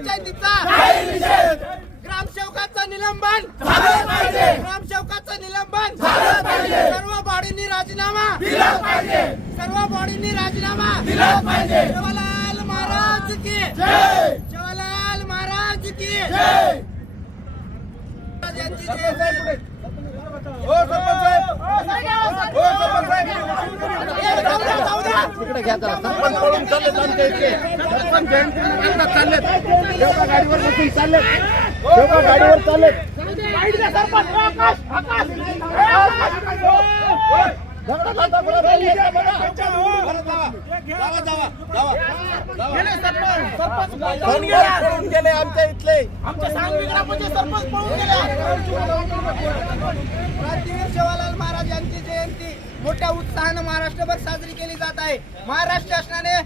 ग्रामपंचायतीचा ग्रामसेवकाचं निलंबन ग्रामसेवकाचं निलंबन सर्व बॉडींनी राजीनामा सर्व बॉडींनी राजीनामा जवाहरलाल महाराज की जवाहरलाल महाराज की यांची जय हो सरपंच साहेब हो सरपंच साहेब इकडे घ्या जरा सरपंच पळून चाललेत आमच्या इथे सरपंच जयंती चाललेत देवका गाडीवर बसून चाललेत देवका गाडीवर चाललेत गाडी द्या सरपंच आकाश दगडा खाता बरं रॅली द्या बघा सरपंच पळून गेले आमच्या इथले आमच्या सांगवी ग्रामपंचायत सरपंच पळून गेले जवाहरलाल महाराज यांची जयंती मोठ्या उत्साहाने महाराष्ट्रभर साजरी केली जात आहे। महाराष्ट्र शासनाने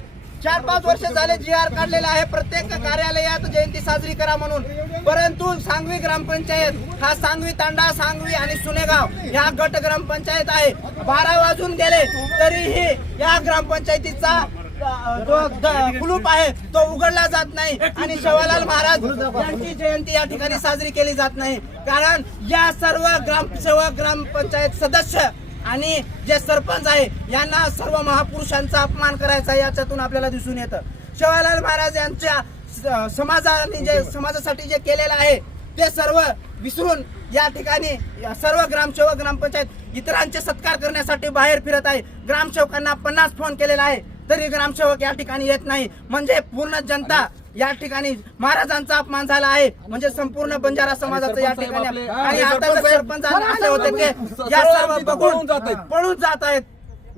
4-5 वर्ष झाले GR काढलेला आहे प्रत्येक कार्यालयात जयंती साजरी करा म्हणून, परंतु सांगवी ग्रामपंचायत हा सांगवी तांडा सांगवी आणि सुनेगाव ह्या गट ग्रामपंचायत आहे। 12 वाजून गेले तरीही या ग्रामपंचायतीचा जो कुलूप आहे तो उघडला जात नाही आणि जवाहरलाल महाराज यांची जयंती या ठिकाणी साजरी केली जात नाही, कारण या सर्व ग्रामसेवक ग्रामपंचायत सदस्य आणि जे सरपंच आहे यांना सर्व महापुरुषांचा अपमान करायचा याच्यातून आपल्याला दिसून येतं। जवाहरलाल महाराज यांच्या समाजासाठी जे केलेलं आहे ते सर्व विसरून या ठिकाणी सर्व ग्रामसेवक ग्रामपंचायत इतरांचे सत्कार करण्यासाठी बाहेर फिरत आहे। ग्रामसेवकांना 50 फोन केलेला आहे तरी ग्रामसेवक या ठिकाणी येत नाही, म्हणजे पूर्ण जनता या ठिकाणी महाराजांचा अपमान झाला आहे, म्हणजे संपूर्ण बंजारा समाजाचं या ठिकाणी। आणि आता सरपंच आले होते ते या सर्व बघून पळून जात आहेत,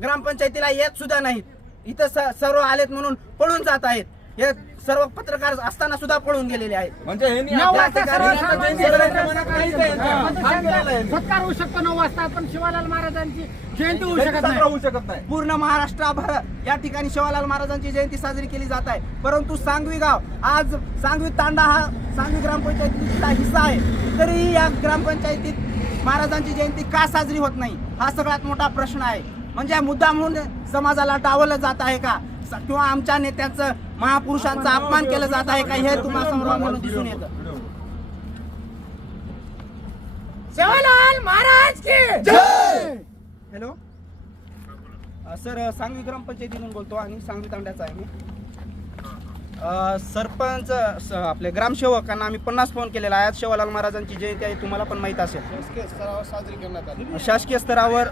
ग्रामपंचायतीला येत सुद्धा नाहीत, इथं सर्व आलेत म्हणून पळून जात आहेत। हे सर्व पत्रकार असताना सुद्धा पळून गेलेले आहेत, म्हणजे सत्कार होऊ शकतो 9 वाजता पण शिवालाल महाराजांची जयंती होऊ शकत नाही। पूर्ण महाराष्ट्रभर या ठिकाणी शिवालाल महाराजांची जयंती साजरी केली जात आहे, परंतु सांगवी गाव आज सांगवी तांडा हा सांगवी ग्रामपंचायतीचा हिस्सा आहे, तरीही या ग्रामपंचायतीत महाराजांची जयंती का साजरी होत नाही हा सगळ्यात मोठा प्रश्न आहे। म्हणजे मुद्दा म्हणून समाजाला डावललं जात आहे का किंवा आमच्या नेत्यांचं महापुरुषांचा अपमान केला जात आहे का हे तुम्हाला समोर म्हणून दिसून येतं। जवाहरलाल महाराज की जय। हॅलो सर, सांगवी ग्रामपंचायतीतून बोलतो आणि सांगवी तांड्याचा आहे मी। सरपंच आपले ग्रामसेवकांना आम्ही 50 फोन केलेला आहे। आज शिवालाल महाराजांची जयंती आहे, तुम्हाला पण माहित असेल, शासकीय स्तरावर साजरी करण्यात आली। शासकीय स्तरावर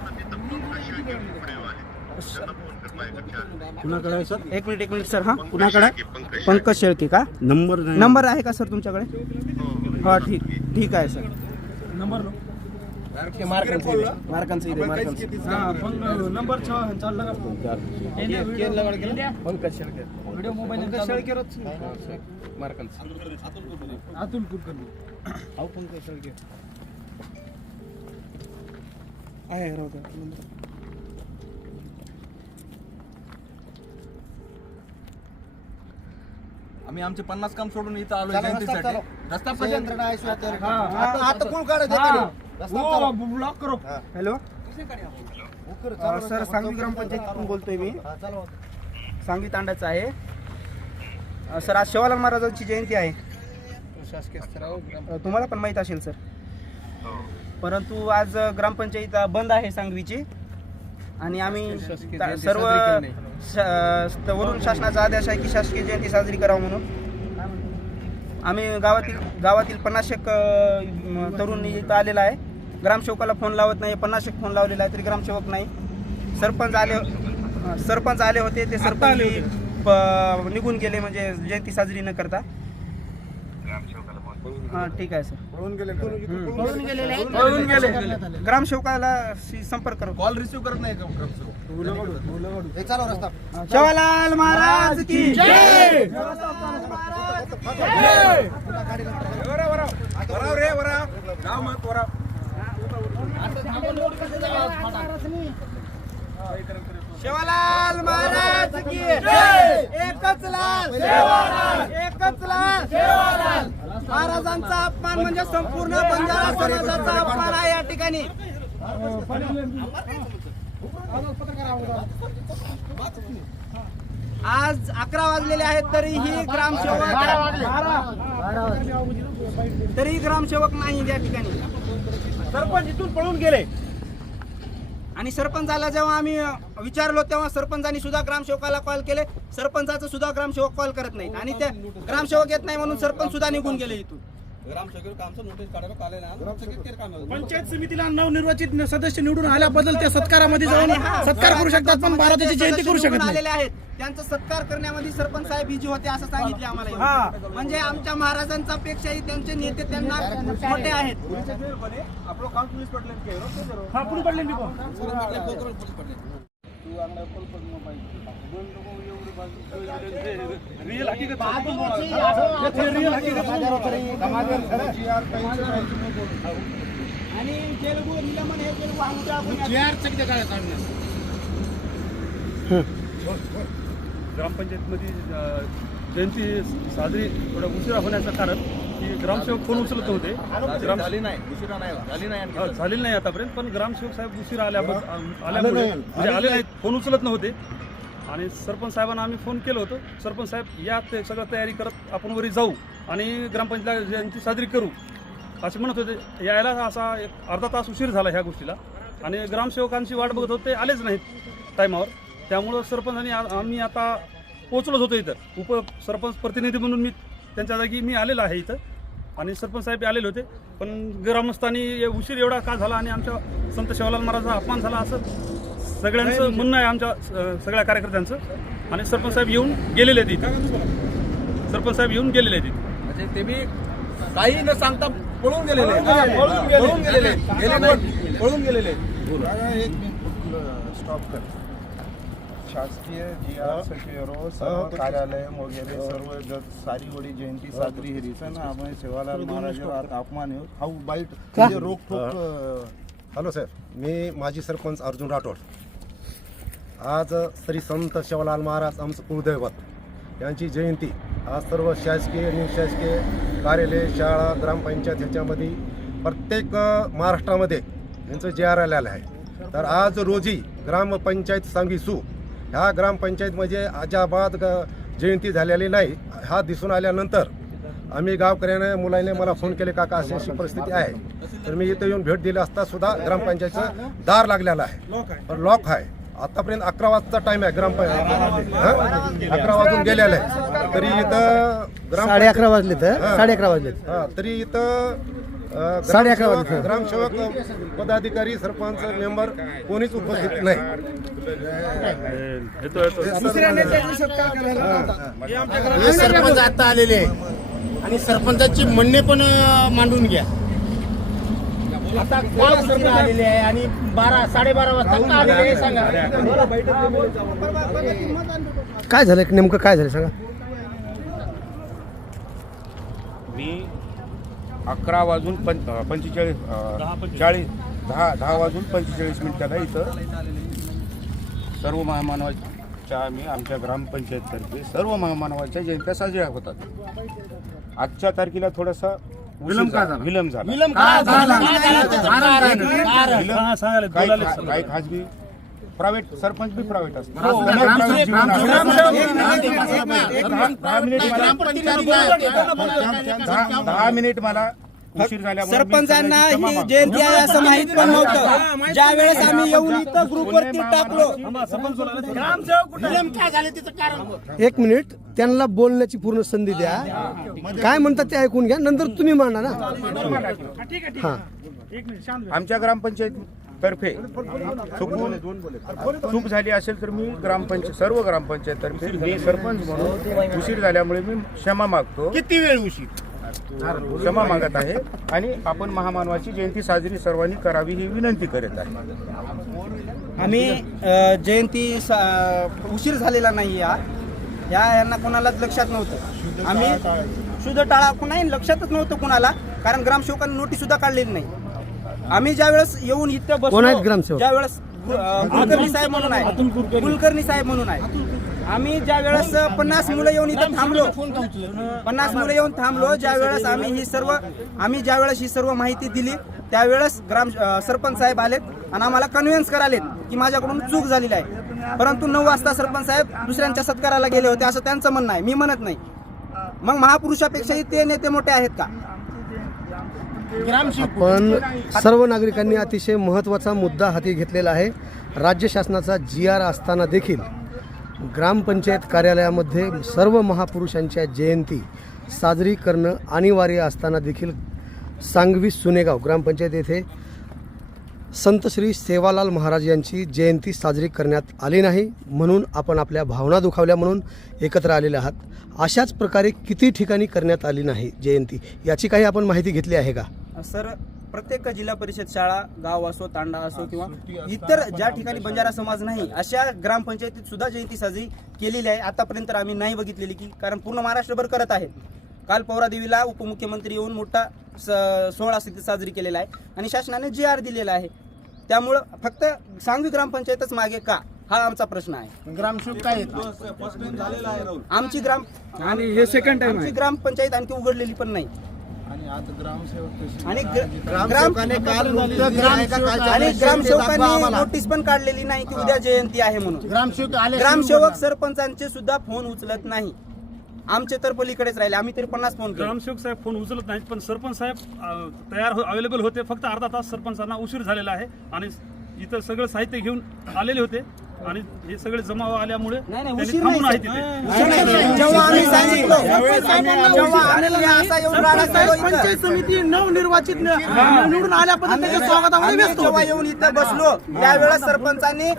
कुणाकडे सर? एक मिनिट सर, हा कुणाकडे? पंकज शेळके का? नंबर आहे का सर तुमच्याकडे? हा ठीक आहे सर। नंबर मार्कांचा इथे नंबर चालला पंकज शेळके व्हिडिओ मोबाईल अतुल कुलकर्णी पंकज शेळके आहे नंबर। आम्ही आमचे 50 काम सोडून इथं आलो जयंतीसाठी। रस्ता आता कोण काढत ब्लॉक करो। हॅलो सर, सांगवी ग्रामपंचायतीतून बोलतोय मी, सांगवी तांड्याचा आहे। सर, आज शिवालाल महाराजांची जयंती आहे, शासकीय स्तरावर तुम्हाला पण माहित असेल सर, परंतु आज ग्रामपंचायत बंद आहे सांगवीची आणि आम्ही सर्व वरून शासनाचा आदेश आहे की शासकीय जयंती साजरी करावं म्हणून आम्ही गावातील 50 तरुण इथं आलेला आहे। ग्रामसेवकाला फोन लावत नाही, 50 फोन लावलेला आहे तरी ग्रामसेवक नाही। सरपंच आले होते, ते सरपंच निघून गेले, म्हणजे जयंती साजरी न करता। हा ठीक आहे सर, पळून गेले ग्रामसेवकाला संपर्क करा, कॉल रिसिव्ह करत नाही का? जवाहरलाल महाराज की जय। शिवालाल महाराज की जय। एकच लाल महाराजांचा अपमान म्हणजे संपूर्ण बंजारा समाजाचा अपमान आहे या ठिकाणी। आज 11 वाजलेले आहेत तरीही ग्रामसेवक नाही या ठिकाणी. सरपंच इथून पळून गेले. आणि सरपंचाला जेव्हा आम्ही विचारलो तेव्हा सरपंचानी सुद्धा ग्रामसेवकाला कॉल केले. सरपंचाचं सुद्धा ग्रामसेवक कॉल करत नाहीत आणि ते ग्रामसेवक येत नाही म्हणून सरपंच सुद्धा निघून गेले इथून. पंचायत समितीला नवनिर्वाचित सदस्य निवडून आल्याबद्दल त्या सत्कारामध्ये जाऊन सत्कार करू शकतात, पण महाराजांची जयंती करू शकत नाही. आलेले आहेत त्यांचा सत्कार करण्यामध्ये सरपंच साहेब बिजी होते असं सांगितले आम्हाला. म्हणजे आमच्या महाराजांचा पेक्षाही त्यांचे नेते त्यांना मोठे आहेत. हा पुढे पडले मी पण. रिअल हकीकत आणि तेलुगू निलंबन हे तेलुगू आमच्या ग्रामपंचायतमध्ये जयंती साजरी थोडा उशिरा होण्याचं कारण की ग्रामसेवक फोन उचलत होते. झाली नाही आतापर्यंत, पण ग्रामसेवक साहेब उशिरा आल्यामुळे म्हणजे आले नाहीत, फोन उचलत नव्हते. आणि सरपंच साहेबांना आम्ही फोन केलं होतं. सरपंच साहेब या ते सगळं तयारी करत आपण वरी जाऊ आणि ग्रामपंचायत जयंती साजरी करू असे म्हणत होते. यायला असा एक अर्धा तास उशीर झाला ह्या गोष्टीला आणि ग्रामसेवकांची वाट बघत होते, आलेच नाहीत टायमावर. त्यामुळं सरपंचांनी आम्ही आता पोहोचलोच होतो इथं. उपसरपंच प्रतिनिधी म्हणून मी त्यांच्या जागी मी आलेलो आहे इथं आणि सरपंच साहेब आलेले होते. पण ग्रामस्थांनी उशीर एवढा का झाला आणि आमच्या संत शिवालाल महाराजांचा अपमान झाला असं सगळ्यांचं म्हणणं आहे, आमच्या सगळ्या कार्यकर्त्यांचं. आणि सरपंच साहेब येऊन गेलेले आहेत इथे. सरपंच साहेब येऊन गेलेले आहेत इथे. म्हणजे ते मी काही न सांगता पळून गेलेले. स्टॉप कर. शासकीय जी.आर. सचिव सर्व कार्यालय वगैरे सर्व सारी वडी जयंती साजरी हे रिसन आम्ही सेवालाल महाराज अपमान हाऊ बाईट रोखोक. हॅलो सर, मी माजी सरपंच अर्जुन राठोड. आज श्री संत शिवलाल महाराज आमचं कुलदैवत यांची जयंती आज सर्व शासकीय निमशासकीय कार्यालय शाळा ग्रामपंचायत ह्याच्यामध्ये प्रत्येक महाराष्ट्रामध्ये यांचं JR आलेलं आहे. तर आज रोजी ग्रामपंचायत सांगीसू ह्या ग्रामपंचायतमध्ये अजाबाद जयंती झालेली नाही. हा दिसून आल्यानंतर आम्ही गावकऱ्याने मुलाने मला फोन केले, काका अशी अशी परिस्थिती आहे. तर मी इथं येऊन भेट दिली असता सुद्धा ग्रामपंचायतचं दार लागलेलं आहे, पण लॉक आहे. आतापर्यंत 11 वाजता टाइम आहे. 11 वाजून गेलेलं आहे तरी इथं 11:30 वाजले तर 11:30 वाजले तरी इथं 11:30 ग्रामसेवक पदाधिकारी सरपंच मेंबर कोणीच उपस्थित नाही. हे सरपंच आता आलेले आहे आणि सरपंचाची म्हणणे पण मांडून घ्या. आता कोण सरपंच आलेले आहे आणि 12-12:30 वाजता का आलेले आहे सांगा. काय झालं नेमकं, काय झालं सांगा. मी 11 वाजून 10 वाजून 45 मिनिटाला इथं सर्व महामानवाच्या आमच्या ग्रामपंचायततर्फे सर्व महामानवाच्या जयंत्या साजऱ्या होतात. आजच्या तारखेला थोडासा विलंब झाला. काही खाजगी प्रायव्हेट सरपंच बी प्रायव्हेट असतात. 10 मिनिट मला उशीर झाल्यामुळे सरपंचांना ही जयंती आहे असं माहित पण नव्हतं. ज्या वेळेस आम्ही येऊन इथं ग्रुपवरती टाकलो. एक मिनिट, त्यांना बोलण्याची पूर्ण संधी द्या. काय म्हणतात ते ऐकून घ्या, नंतर तुम्ही मांडा ना. हा, आमच्या ग्रामपंचायत तर्फे चूक झाली असेल तर मी सर्व ग्रामपंचायत तर्फे मी सरपंच म्हणून उशीर झाल्यामुळे मी क्षमा मागतो. किती वेळ उशीर क्षमा मागत आहे आणि आपण महामानवाची जयंती साजरी सर्वांनी करावी ही विनंती करत आहे. आम्ही जयंती उशीर झालेला नाही. यांना कोणालाच लक्षात नव्हतं. आम्ही शुद्ध टाळा नाही, लक्षातच नव्हतं कुणाला, कारण ग्रामसेवकांनी नोटीस सुद्धा काढलेली नाही. आम्ही ज्या वेळेस येऊन इथं कोण आहेत बसलो, ग्रामसेवक? ज्या वेळेस कुलकर्णी साहेब म्हणून आहे, कुलकर्णी साहेब म्हणून आहे. आम्ही ज्या वेळेस 50 मुलं येऊन इथं थांबलो, 50 मुलं येऊन थांबलो, ज्या वेळेस आम्ही ज्या वेळेस ही सर्व माहिती दिली त्यावेळेस सरपंच साहेब आलेत आणि आम्हाला कन्व्हिन्स करालेत की माझ्याकडून चूक झालेली आहे. परंतु 9 वाजता सरपंच साहेब दुसऱ्यांच्या सत्काराला गेले होते असं त्यांचं म्हणणं आहे, मी म्हणत नाही. मग महापुरुषापेक्षाही ते नेते मोठे आहेत का? पण सर्व नागरिकांनी अतिशय महत्त्वाचा मुद्दा हाती घेतलेला आहे. राज्य शासनाचा GR असताना देखील ग्रामपंचायत कार्यालयामध्ये सर्व महापुरुषांच्या जयंती साजरी करणं अनिवार्य असताना देखील सांगवी सुनेगाव ग्रामपंचायत येथे संत श्री सेवालाल महाराज यांची जयंती साजरी करण्यात आली नाही, म्हणून आपण आपल्या भावना दुखावल्या म्हणून एकत्र आलेले आहात. अशाच प्रकारे किती ठिकाणी करण्यात आली नाही जयंती, याची काही आपण माहिती घेतली आहे का? सर, प्रत्येक जिल्हा परिषद शाळा, गाव असो, तांडा असो किंवा इतर ज्या ठिकाणी बंजारा समाज नाही अशा ग्रामपंचायतीत सुद्धा जयंती साजरी केलेली आहे. आतापर्यंत आम्ही नाही बघितलेली की, कारण पूर्ण महाराष्ट्रभर करत आहेत. काल पौरादेवीला उपमुख्यमंत्री येऊन मोठा सोहळा साजरी केलेला आहे आणि शासनाने GR दिलेला आहे. त्यामुळं फक्त सांगवी ग्रामपंचायतच मागे का, हा आमचा प्रश्न आहे. ग्रामसेवक काय आहेत? आमची आणि हे सेकंड टाइम आमची ग्रामपंचायत आणखी उघडलेली पण नाही. आणि ग्रामसेवकांनी नोटीस पण काढलेली नाही की उद्या जयंती आहे म्हणून. ग्रामसेवक सरपंचांचे सुद्धा फोन उचलत नाही. आमचे तर पलीकडेच राहिले, आम्ही तरी 50 फोन केले. ग्रामसेवक साहेब फोन उचलत नाहीत, पण सरपंच साहेब तयार अवेलेबल होते. फक्त अर्धा तास सरपंचांना उशीर झालेला आहे आणि इथं सगळं साहित्य घेऊन आलेले होते आणि हे सगळे जमा आल्यामुळे त्यांनी थांबून आहे तिथे. जेव्हा आम्ही सांगितलं, जेव्हा आम्ही असा येऊन राडा केला इथं, पंचायत समिती नवनिर्वाचित निवडून आल्याबद्दल त्याच्या स्वागतामध्ये आम्ही व्यस्त जेव्हा होते. येऊन इथं बसलो त्यावेळेस सरपंचांनी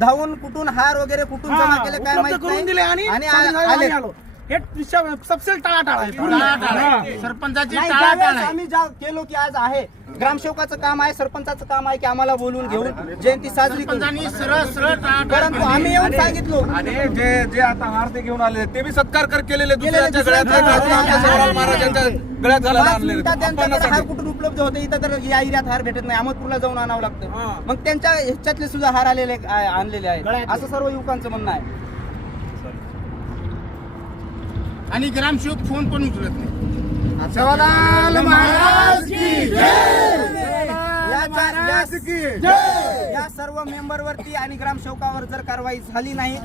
धावून कुठून हार वगैरे कुठून जमा केले काय उपलब्ध माहित करून दिले नाही आणि आले. आलो. हे सबसे टाळाटाळ आहे. सरपंचाची नाही, टाळाटाळ ज्यावेळेस आहे. आम्ही केलो की आज आहे ग्रामसेवकाचं काम आहे, सरपंचाचं काम आहे की आम्हाला बोलून घेऊन जयंती साजरी करू. सरपंचांनी सरळ सरळ टाळाटाळ परंतु आम्ही येऊन सांगितलो आणि जे आता हार ते घेऊन आले ते बी सत्कार केलेले दुसऱ्यांच्या गळ्यात आमच्या सेवालाल महाराजांच्या गळ्यात घालायला 5 आणलेले. मिनिटात त्यांच्याकडे हार कुठून उपलब्ध होते, इथं तर या एरियात हार भेटत नाही, अहमदपूरला जाऊन आणावं लागतं. मग त्यांच्या ह्याच्यातले सुद्धा हार आणलेले आहेत असं सर्व युवकांचं म्हणणं आहे. आणि ग्रामसेवक फोन पण उचलत नाही. सेवालाल महाराज की या सर्व मेंबरवरती आणि ग्रामसेवकावर जर कारवाई झाली नाही,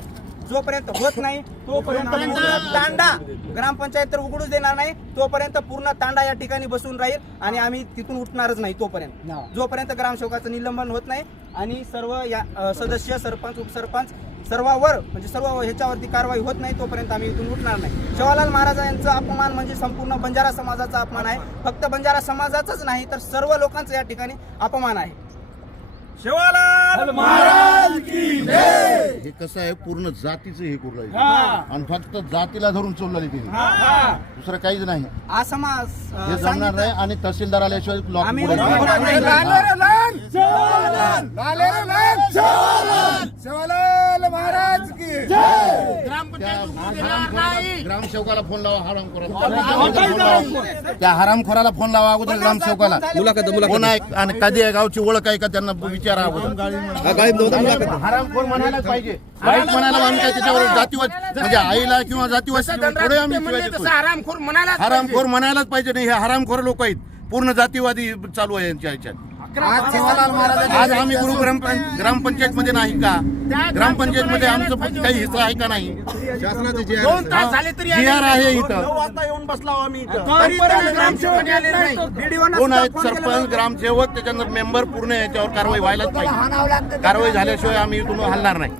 जोपर्यंत होत नाही तोपर्यंत पूर्ण तांडा, ग्रामपंचायत तर उघडूच देणार नाही, तोपर्यंत पूर्ण तांडा या ठिकाणी बसून राहील आणि आम्ही तिथून उठणारच नाही तोपर्यंत, जोपर्यंत ग्रामसेवकाचं निलंबन होत नाही आणि सर्व या सदस्य, सरपंच, उपसरपंच सर्वांवर म्हणजे सर्व ह्याच्यावरती कारवाई होत नाही तोपर्यंत आम्ही इथून उठणार नाही. सेवालाल महाराज यांचा अपमान म्हणजे संपूर्ण बंजारा समाजाचा अपमान आहे. फक्त बंजारा समाजाचाच नाही तर सर्व लोकांचा या ठिकाणी अपमान आहे. सेवालाल महाराज की जय. हे कसं आहे, पूर्ण जातीचं हे करू लागले आणि फक्त जातीला धरून चालले ते, दुसरं काहीच नाही. हा समाज हे जमणार नाही आणि तहसीलदार आल्याशिवाय लॉक आम्ही पुढे नाही. ग्रामसेवकाला फोन लावा, त्या हरामखोराला फोन लावा अगोदर, ग्रामसेवकाला कोण आहे आणि कधी आहे, गावची ओळख आहे का, त्यांना विचारा अगोदर. हरामखोर म्हणायलाच पाहिजे, वाईट म्हणायला आम्ही काय त्याच्यावर जातीवाद म्हणजे आईला किंवा जातीवाद थोडे आम्ही हरामखोर म्हणायला हरामखोर म्हणायलाच पाहिजे नाही. हे हरामखोर लोक आहेत, पूर्ण जातीवादी चालू आहे यांच्या ह्याच्यात. आज आम्ही गुरु ग्रामपंचायत मध्ये नाही का, ग्रामपंचायत मध्ये आमचं काही हिस्सा आहे का नाही? 2 तास झाले तरी GR आहे इथं. 9 वाजता येऊन बसला आम्ही इथं. ग्रामसेवक आले नाही. कोण आहेत? सरपंच, ग्रामसेवक, त्याच्यानंतर मेंबर, पूर्ण याच्यावर कारवाई व्हायलाच पाहिजे. कारवाई झाल्याशिवाय आम्ही इथून हलणार नाही.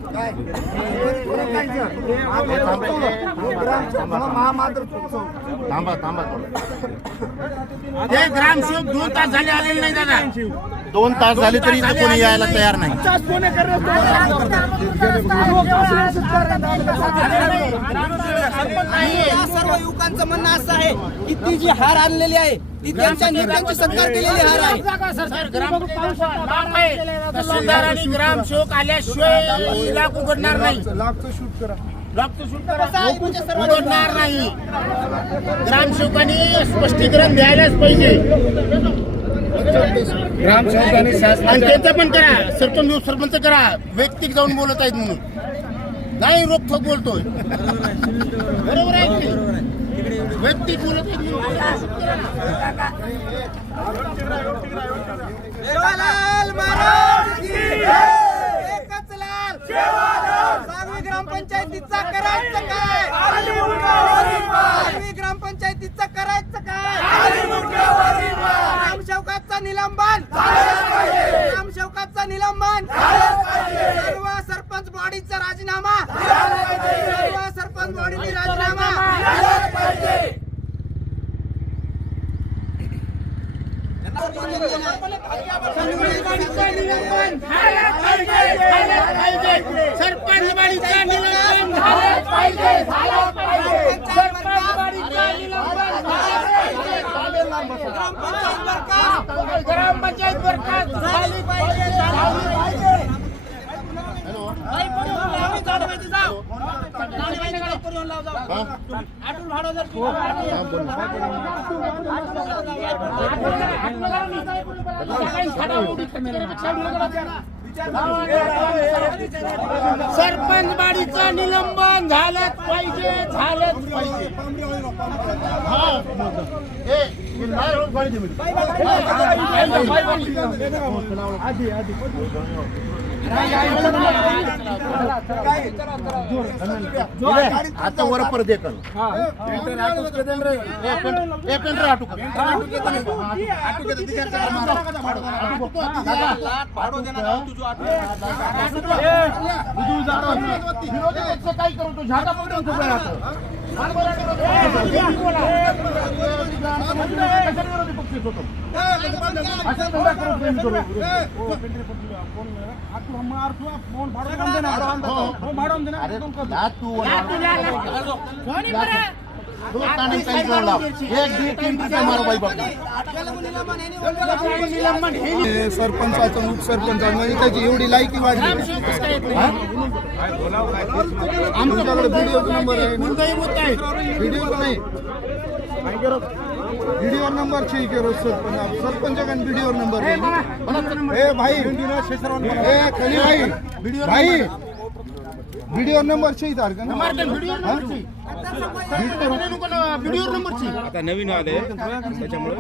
थांबा थांबा ते ग्रामसेवक 2 तास झाले आलेले नाही दादा. 2 तास झाले तरी इथं कोणी यायला तयार नाही. या सर्व युवकांचं म्हणणं असं आहे की ती जी हार आणलेली आहे ती त्यांच्या नेत्यांची सत्कार केलेली हार आहे. तहसीलदार आणि ग्रामसेवक आल्याशिवाय लाख उघडणार नाही. उघडणार नाही. ग्रामसेवकांनी स्पष्टीकरण द्यायलाच पाहिजे. आणि त्यांचं पण करा, सरपंच करा. वैयक्तिक जाऊन बोलत आहेत म्हणून नाही, रोखोक बोलतोय. बरोबर आहे की वैयक्तिक बोलत आहेत. सेवालाल महाराज की जय. एकच लाल. करायचं काय? आम्ही ग्रामपंचायतीचं करायचं काय? ग्रामसेवकाचा निलंबन, ग्रामसेवकाचा निलंबन, सर्व सरपंच बॉडीचा राजीनामा, सर्व सरपंच बॉडीने राजीनामा. सरपंच बाडीचं निलंबन झालंच पाहिजे, झालंच पाहिजे. सरपंच बाडीचं निलंबन ग्रामपंचायत बरखास्त झाली पाहिजे, झाली पाहिजे. सरपंच बाडीचं निलंबन झालंच पाहिजे, झालंच पाहिजे. आता वर परत एक काय करू तू झाटा पकडून सरपंचाचं उपसरपंचाचं त्याची एवढी लायकी वाढली. आमच्याकडे व्हिडिओचा नंबर आहे, व्हिडिओ नाही, व्हिडिओ नंबर ठीक आहे. सरपंच का व्हिडिओ नंबर ए भाई, ए खली भाई, भाई व्हिडिओ नंबर ची का व्हिडिओ नंबरची आता नवीन आले त्याच्यामुळे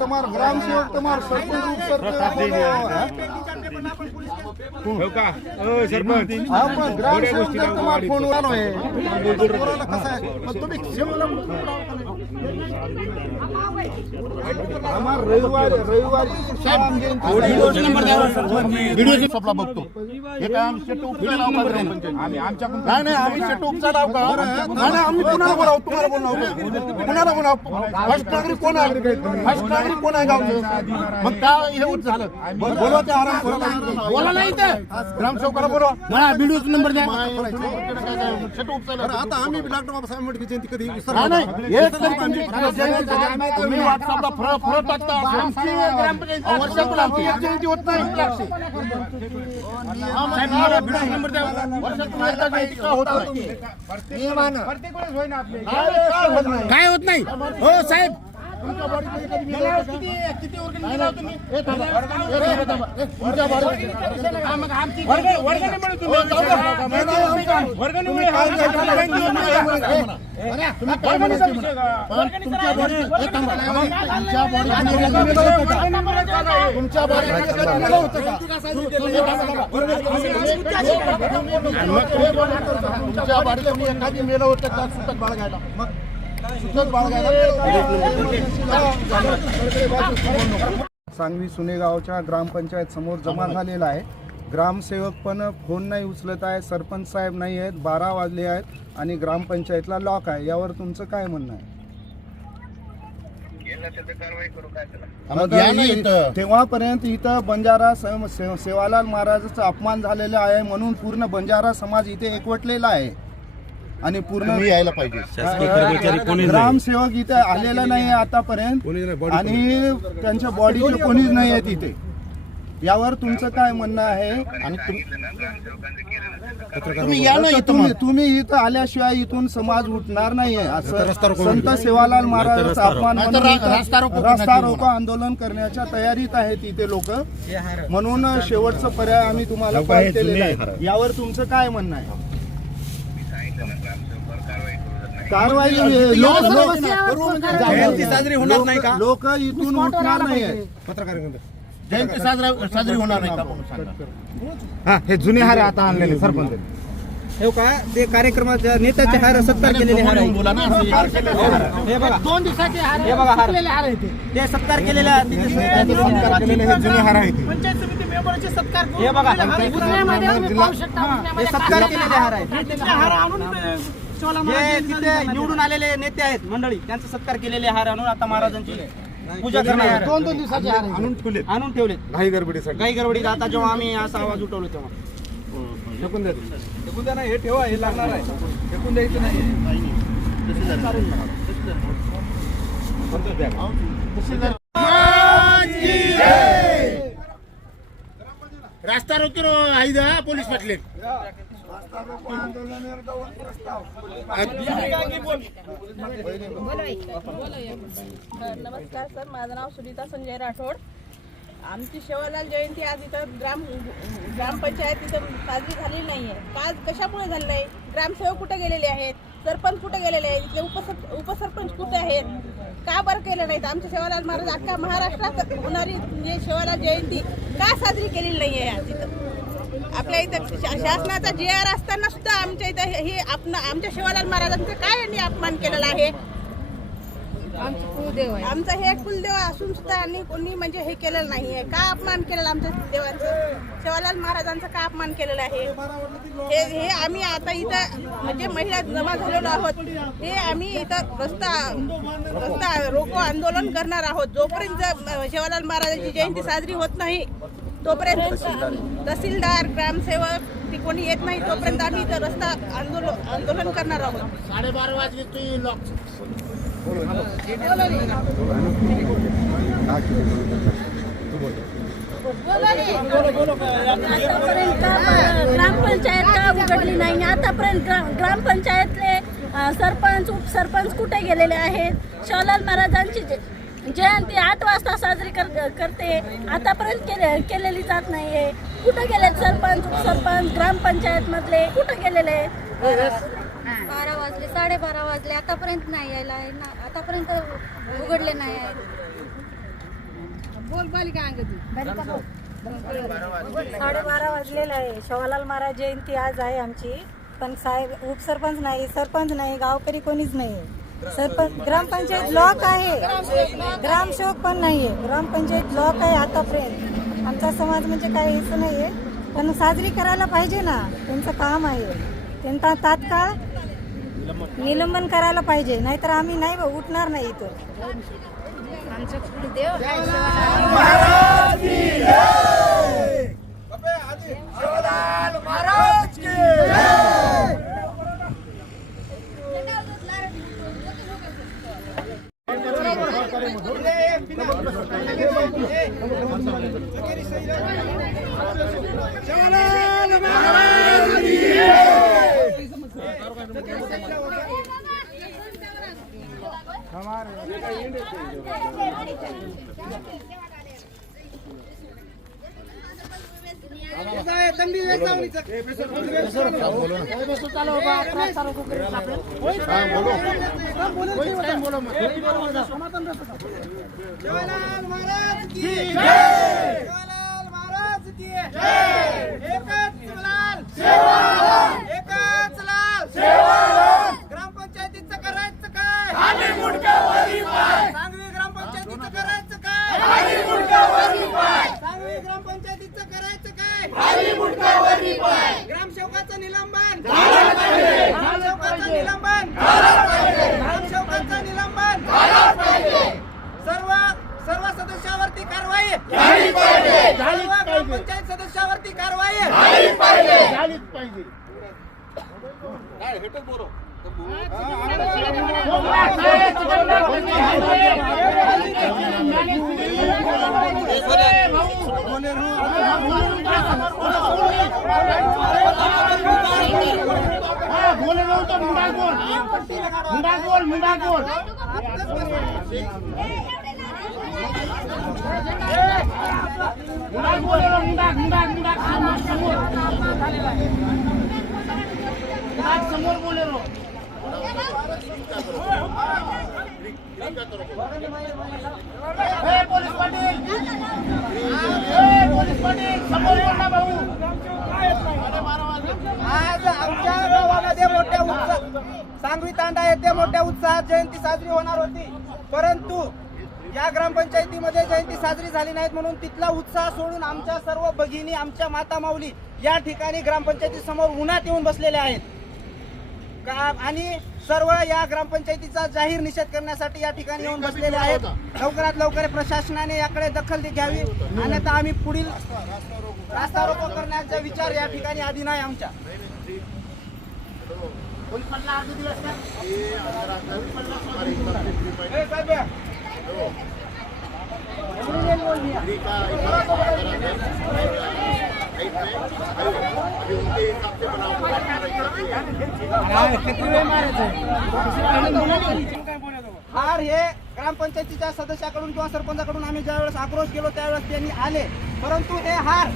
तुम्हार ग्रामसेवक तुम्हार सरपंच सरपंच आपण ग्रामसेवक तुम्हाला फोन आलोय. आम्हाला रविवारी व्हिडिओ सपला बघतो. हे काय आम्ही शेट उपचा लाव का? आम्ही आमच्या नाही आम्ही शेट उपचा लाव का? नाही आम्ही कुणाला बोलावं? तुम्हाला बोलावं, कुणाला बोलावं? फर्स्ट नागरिक कोण आहे? फर्स्ट नागरिक कोण आहे गावचं? मग काय हे होत झालं? बोलवा ते आराम बोला नाही तर ग्रामसेवकाला बोलवा. मला व्हिडिओचा नंबर द्या. शेट उपचा आता आम्ही डॉक्टर बाबासाहेब आंबेडकर जयंती कधी नाही एक तरी तुम्ही व्हॉट्सअपला फरक टाकता. वर्षातून आमची एक जयंती होत नाही. वर्षातून एकदा जयंती का होत नाही? काय होत नाही हो साहेब? तुमच्या किती वर्ग तुम्ही? तुमच्या बाडीला मी एखादी मेलं होतं का सुतक बाळगायला? सांगवी सुनेगावच्या ग्रामपंचायत समोर जमा झालेला आहे. ग्रामसेवक पण फोन नाही उचलत आहे, सरपंच साहेब नाही आहेत, 12 वाजले आहेत आणि ग्रामपंचायतला लॉक आहे. यावर तुमचं काय म्हणणं आहे? तेव्हापर्यंत इथं बंजारा सेवालाल महाराजांचा अपमान झालेला आहे म्हणून पूर्ण बंजारा समाज इथे एकवटलेला आहे आणि पूर्ण यायला पाहिजे. ग्रामसेवक इथे आलेला नाही आतापर्यंत आणि त्यांच्या बॉडीचे कोणीच नाही आहेत इथे. यावर तुमचं काय म्हणणं आहे? आणि तुम्ही या ना इथं. तुम्ही इथं आल्याशिवाय इथून समाज उठणार नाहीये. असं संत सेवालाल महाराजांचा अपमान रस्ता रोको आंदोलन करण्याच्या तयारीत आहेत इथे लोक. म्हणून शेवटचा पर्याय आम्ही तुम्हाला केलेला आहे. यावर तुमचं काय म्हणणं आहे? कारवाई जयंती साजरी होणार नाही का? लोक इथून उठणार नाही. जयंती साजरी होणार नाही का म्हणून सांगा. हे जुने हार आता आणलेले सरपंच हे का ते कार्यक्रमाच्या नेत्याचे हार सत्कार केलेले हार आहेत. बोला ना असं हे बघा 2 दिवसाचे हार हे बघा हार हार आहे ते सत्कार केलेले आहेत. सत्कार केलेले हे जुने हार आहेत पंचायत समिती मेंबरचे सत्कार करून हे बघा पुण्यामध्ये तुम्ही पाहू शकता हे सत्कार केलेले हार आहेत. तिथले हार आणून शिवालाल जे महाराज तिथे निवडून आलेले नेते आहेत मंडळी त्यांचे सत्कार केलेले हार आणून आता महाराजांची पूजा करणार आहेत. 2 दिवसाचे हार आहेत. आणून ठेवलेत घाई गडबडीसाठी काही गडबडीत आता जेव्हा आम्ही असा आवाज उठवलो तेव्हा फेकून द्या तुम्ही. फेकून द्या ना, हे ठेवा, हे लागणार आहे, फेकून द्यायचं नाही. रास्ता रोको आई पोलीस पाटले नमस्कार सर, माझं नाव सुनीता संजय राठोड. आमची शिवालाल जयंती आज इथं ग्रामपंचायत इथं साजरी झालेली नाही आहे. का कशामुळे झाली नाही? ग्रामसेवक कुठे गेलेले आहेत, सरपंच कुठे गेलेले आहेत, इथले उपसरपंच कुठे आहेत, का बरं केलं नाहीत? आमच्या शिवालाल महाराज अख्खा महाराष्ट्रात होणारी म्हणजे शिवालाल जयंती का साजरी केलेली नाही आहे? आज इथं आपल्या इथं शासनाचा GR असताना सुद्धा आमच्या इथं हे आमच्या शिवालाल महाराजांचा काय यांनी अपमान केलेला आहे? आमचा हे कुलदेव असून सुद्धा यांनी कोणी म्हणजे हे केलेलं नाही आहे. का अपमान केलेला आमच्या देवांचं? शिवालाल महाराजांचा का अपमान केलेला आहे? हे आम्ही आता इथं म्हणजे महिला जमा झालेलो आहोत. हे आम्ही इथं रस्ता रोको आंदोलन करणार आहोत. जोपर्यंत शिवालाल महाराजांची जयंती साजरी होत नाही तोपर्यंत तहसीलदार ग्रामसेवक ती कोणी येत नाही तोपर्यंत आम्ही इथं रस्ता आंदोलन करणार आहोत. 12:30 वाजले तू लॉक ग्रामपंचायत का उघडली नाही? आतापर्यंत ग्रामपंचायतले सरपंच उपसरपंच कुठे गेलेले आहेत? शिवालाल महाराजांची जयंती 8 वाजता साजरी करते, आतापर्यंत केलेली जात नाहीये. कुठे गेलेत सरपंच उपसरपंच ग्रामपंचायत मधले कुठे गेलेले? 12 वाजले 12:30 वाजले आतापर्यंत नाही यायला आहे ना, आतापर्यंत उघडले नाही आहे. बोल बालिका अंगती 12:30 वाजलेलं आहे. शिवालाल महाराज जयंती आज आहे आमची, पण साहेब उपसरपंच नाही, सरपंच नाही, गावकरी कोणीच नाही. सरपंच ग्रामपंचायत ब्लॉक आहे, ग्रामसेवक पण नाही आहे. ग्रामपंचायत ब्लॉक आहे आतापर्यंत. आमचा समाज म्हणजे काही हेच नाही आहे, पण साजरी करायला पाहिजे ना. त्यांचं काम आहे, त्यांचा तात्काळ निलंबन करायला पाहिजे, नाहीतर आम्ही नाही उठणार नाही इथं. आमचं कुलदेव शिवालाल महाराज की जय! शिवालाल महाराज की जय! एकच लाल शिवालाल, एकच लाल शिवालाल. ग्रामपंचायतीचं करायचं काय? सांगवी ग्रामपंचायतीचं करायचं काय? सांगवी ग्रामपंचायतीचं करायचं काय? ग्रामसेवकाचं निलंबन, ग्रामसेवकाचं निलंबन, ग्रामसेवकाचं निलंबन, सर्व सदस्यावरती कारवाई, सर्व ग्रामपंचायत सदस्यावरती कारवाई झालीच पाहिजे. समोर बोले आज आमच्या गावामध्ये मोठ्या उत्साह सांगवी तांडा येथे मोठ्या उत्साहात जयंती साजरी होणार होती, परंतु या ग्रामपंचायतीमध्ये जयंती साजरी झाली नाहीत म्हणून तिथला उत्साह सोडून आमच्या सर्व भगिनी, आमच्या माता माऊली या ठिकाणी ग्रामपंचायती समोर उन्हात येऊन बसलेल्या आहेत आणि सर्व या ग्रामपंचायतीचा जाहीर निषेध करण्यासाठी या ठिकाणी येऊन बसलेले आहेत. लवकरात लवकर प्रशासनाने याकडे दखल घ्यावी, अन्यथा आम्ही पुढील रास्ता रोको करण्याचा विचार या ठिकाणी आधी नाही आमच्या. हार हे ग्रामपंचायतीच्या सदस्याकडून किंवा सरपंचाकडून आम्ही ज्यावेळेस आक्रोश केलो त्यावेळेस त्यांनी आले, परंतु हे हार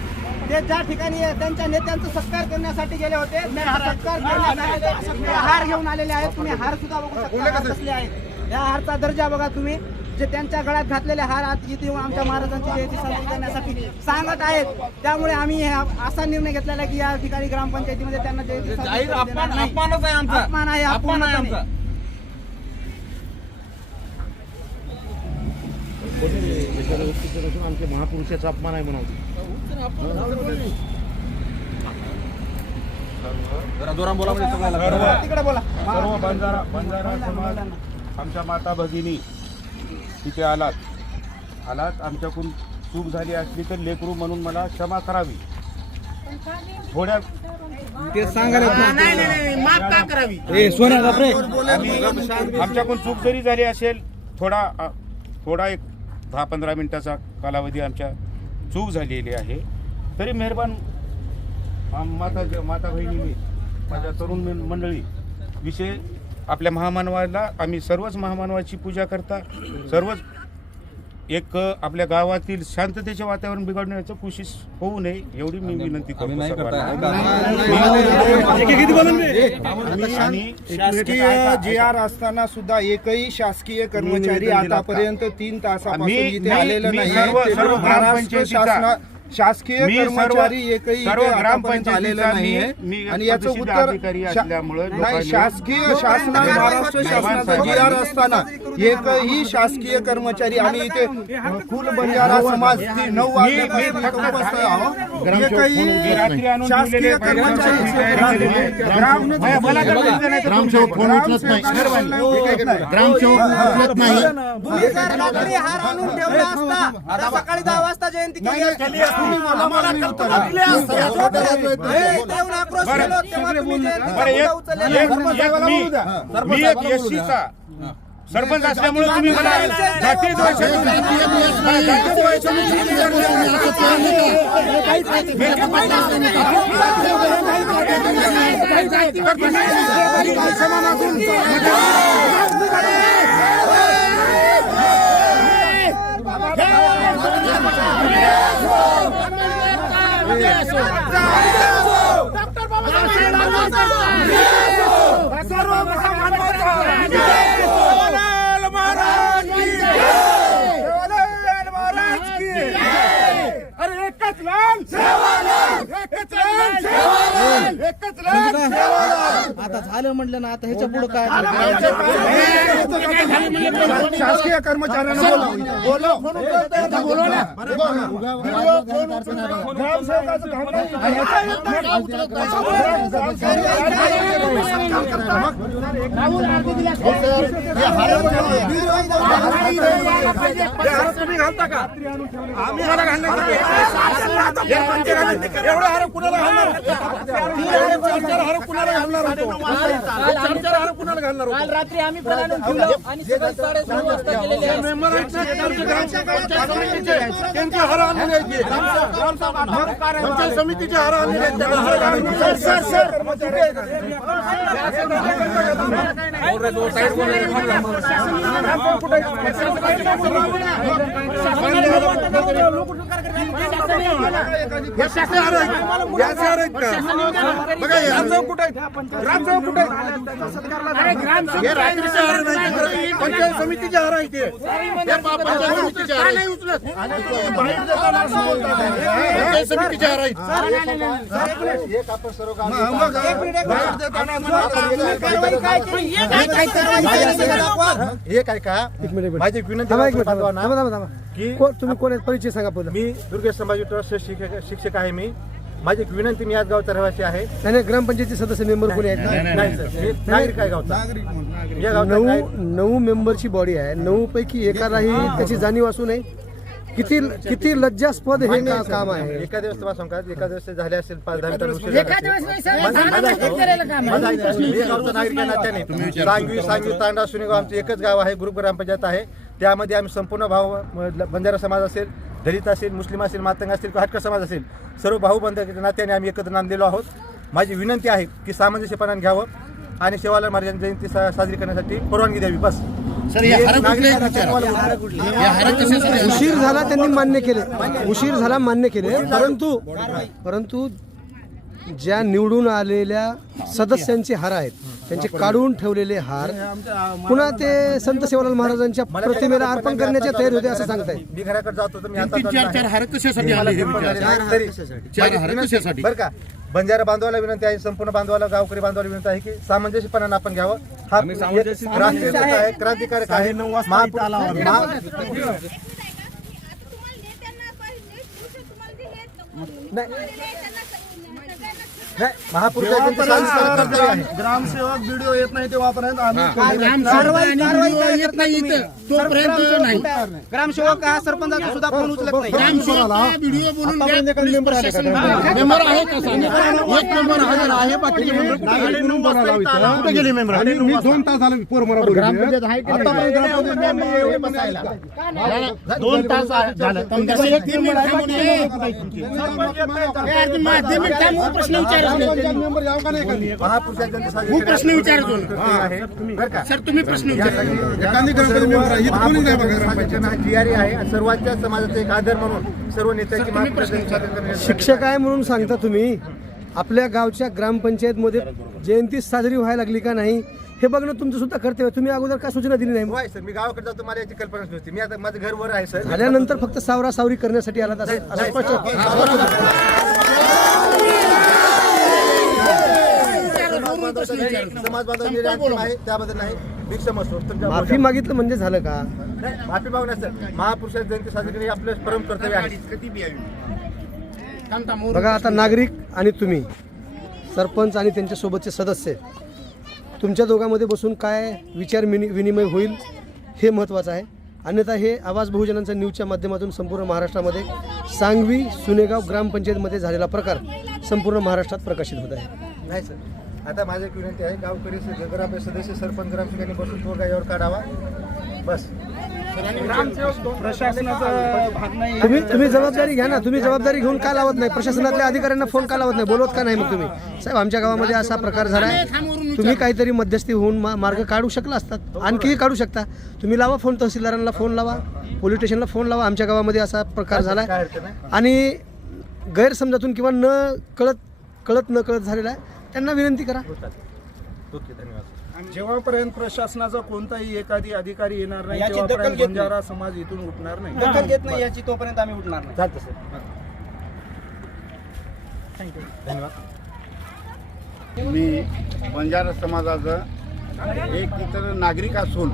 ते ज्या ठिकाणी त्यांच्या नेत्यांचा सत्कार करण्यासाठी गेले होते, सत्कार करण्यासाठी हार घेऊन आलेले आहेत. तुम्ही हार सुद्धा बघू शकता कसले आहेत. या हारचा दर्जा बघा तुम्ही, जे त्यांच्या गळ्यात घातलेले हार आज इथे येऊन आमच्या महाराजांची जयंती साजरी करण्यासाठी सांगत आहेत. त्यामुळे आम्ही असा निर्णय घेतलेला आहे की या ठिकाणी ग्रामपंचायतीमध्ये त्यांना जयंती साजरी अपमानच आहे आमचा. अपमान आहे, अपमान आहे आमचा. आमच्या महापुरुषाचा अपमान आहे म्हणून तिकडे बोला. सर्व बंजारा समाज, आमच्या माता भगिनी तिथे आलात आमच्याकडून चूक झाली असली तर लेकरू म्हणून मला क्षमा करावी. थोड्या ते सांगायला माफ का करावी. आमच्याकडून चूक जरी झाली असेल, थोडा एक 10-15 मिनिटाचा कालावधी आमच्या चूक झालेली आहे, तरी मेहरबान माता बहिणी, माझ्या तरुण मंडळी विषय आपल्या महामानवाला आम्ही सर्वच महामानवाची पूजा करता, सर्वच एक आपल्या गावातील शांततेचे वातावरण बिघडण्याचं कोशिश होऊ नये एवढी मी विनंती करतो. शासकीय JR असताना सुद्धा एकही शासकीय कर्मचारी आतापर्यंत 3 तासापासून इथे आलेला नाही. महाराष्ट्र शासना शासकीय कर्मचारी एकही इथे आतापर्यंत आलेला नाहीये आणि याचं उत्तर नाही. शासकीय शासनाने महाराष्ट्र शासनाचा JR असताना एकही शासकीय कर्मचारी आम्ही इथे फुल बंजारा समाज 9 वाजल्यापासून उपस्थित आहोत. एकही शासकीय कर्मचारी ग्रामसेवक फोन उचलत नाही. ग्रामसेवक उचलत नाही. तुम्ही जर रात्री हार आणून ठेवला असता तर सकाळी 10 वाजता जयंती केली असती. मी एक एसटीचा सरपंच असल्यामुळे तुम्ही मला आता झालं म्हटलं ना, आता ह्याच्या पुढे काय शासकीय कर्मचाऱ्यांना ग्रामसेवकाचं काम तुम्ही घालता का? आम्ही मला घालणार एवढा हार कुणाला घालणार? 4 हार कुणाला घालणार होतो? 4 हार कुणाला घालणार होतो? काल रात्री आम्ही पण आणून ठेवलं आणि सकाळी 6:30 वाजता केलेले आहे. त्यांची हार आणून द्यायची. पंचायत समितीचे हार आणून द्यायचे. पंचायत समितीचे हार आहे ते. पंचायत समितीचे हार आहे. पंचायत समितीचे हार आहेत. एक आहे का माझी विनंती की तुम्ही कोण परिचय सांगा. मी दुर्गेश संभाजी ट्रस्ट शिक्षक आहे. मी माझी एक विनंती, मी आज गावचा रहिवासी आहे. नाही ग्रामपंचायती सदस्य मेंबर कोणी आहेत? नाही सर, मी नागरिक आहे गावचा. या गावचा काय- 9 मेंबरची बॉडी आहे. 9 पैकी एकालाही त्याची जाणीव असू नये. किती लज्जास्पद हे काम आहे. एका दिवस तुम्हाला सांगतात, एका दिवस झाले असेल 5-10 मिनिटं उशीर एका दिवस नाही सर, माझा- झालं माझा- नाही करायला काम. माझा ऐका. मी गावचा नागरिक आहे नात्याने. सांगवी तांडा सुनेगाव आमचं एकच गाव आहे. ग्रुप ग्रामपंचायत आहे. त्यामध्ये आम्ही संपूर्ण भाऊ, बंजारा समाज असेल, दलित असेल, मुस्लिम असेल, मातंग असेल किंवा हटकर समाज असेल, सर्व भाऊ बंधाच्या नात्याने आम्ही एकत्र नांदलेलो आहोत. माझी विनंती आहे की सामंजस्यपणाने घ्यावं आणि सेवालाल महाराज जयंती साजरी करण्यासाठी परवानगी द्यावी. बस. सर या हार कुठले आहेत विचारा. या हार कशासाठी? उशीर झाला त्यांनी मान्य केले. उशीर झाला मान्य केले. परंतु ज्या निवडून आलेल्या सदस्यांचे हार आहेत त्यांचे काढून ठेवलेले हार पुन्हा ते संत सेवालाल महाराजांच्या प्रतिमेला अर्पण करण्याच्या तयारी होते असं सांगताय. मी घराकडे जातो तर मी आता 3-4 हार कशासाठी आले हे विचारा. 4 हार कशासाठी? बरं का, बंजारा बांधवाला विनंती आहे, संपूर्ण बांधवाला, गावकरी बांधवाला विनंती आहे की सामंजस्यपणाने आपण घ्यावं. हा राष्ट्रीय आहे, क्रांतिकारक आहे. ग्रामसेवक व्हिडिओ येत नाही ते वापरायचं. येत नाही इथं तोपर्यंत नाही. ग्रामसेवक हा सरपंचाचा सुद्धा फोन उचलत नाही. व्हिडिओ बोलून मेंबर आहे का? एक मेंबर हजर आहे, बाकीचे मेंबर कुठे गेले? मेंबर 2 तास झाले ग्रामपंचायत आहे की नाही? 2 तास झालं. माध्यमिक त्यामुळे प्रश्न विचारत प्रश्न विचारतो सर. तुम्ही प्रश्न जिआरी आहे. सर्वांच्या समाजाचा एक आदर म्हणून सर्व नेत्यांची शिक्षक आहे म्हणून सांगता तुम्ही. आपल्या गावच्या ग्रामपंचायतमध्ये जयंती साजरी व्हायला लागली का नाही हे बघणं तुमचं सुद्धा कर्तव्य. तुम्ही अगोदर का सूचना दिली नाही? सर, मी गावाकडे जातो, मला याची कल्पनाच नव्हती. मी आता माझं घर वर आहे सर. आल्यानंतर फक्त सावरासावरी करण्यासाठी आला असं स्पष्ट. समाज बांधव आहे त्याबद्दल नाही. भिक्षम असतो माफी मागितलं म्हणजे झालं का? माफी मागण्यास सर, महापुरुषाची जयंती साजरी करणे आपलं परम कर्तव्य आहे. बघा आता नागरिक आणि तुम्ही सरपंच आणि त्यांच्या सोबतचे सदस्य तुमच्या दोघांमध्ये बसून काय विचार विनिमय होईल हे महत्त्वाचं आहे. अन्यथा हे आवाज बहुजनांचा न्यूजच्या माध्यमातून संपूर्ण महाराष्ट्रामध्ये सांगवी सुनेगाव ग्रामपंचायतमध्ये झालेला प्रकार संपूर्ण महाराष्ट्रात प्रकाशित होत आहे. नाही सर, आता माझी एक विनंती आहे, गावकरी ग्राम सदस्य सरपंच ग्रामसेवकांनी बसून तोडगा यावर काढावा. बस. प्रशासनाचा भाग नाही. तुम्ही जबाबदारी घ्या ना. तुम्ही जबाबदारी घेऊन का लावत नाही? प्रशासनातल्या अधिकाऱ्यांना फोन का लावत नाही? बोलवत का नाही? मग तुम्ही साहेब आमच्या गावामध्ये असा प्रकार झाला आहे, तुम्ही काहीतरी मध्यस्थी होऊन मार्ग काढू शकला असतात. आणखीही काढू शकता. तुम्ही लावा फोन, तहसीलदारांना फोन लावा, पोलीस स्टेशनला फोन लावा. आमच्या गावामध्ये असा प्रकार झाला आणि गैरसमजातून किंवा कळत न कळत झालेला आहे. त्यांना विनंती करा. जेव्हापर्यंत प्रशासनाचा कोणताही एखादी अधिकारी येणार नाही याची दखल तेव्हापर्यंत घेत बंजारा समाज इथून उठणार नाही. दखल घेत नाही याची, तोपर्यंत आम्ही उठणार नाही. चालतं सर. धन्यवाद. मी बंजारा समाजाचा एक इतर नागरिक असून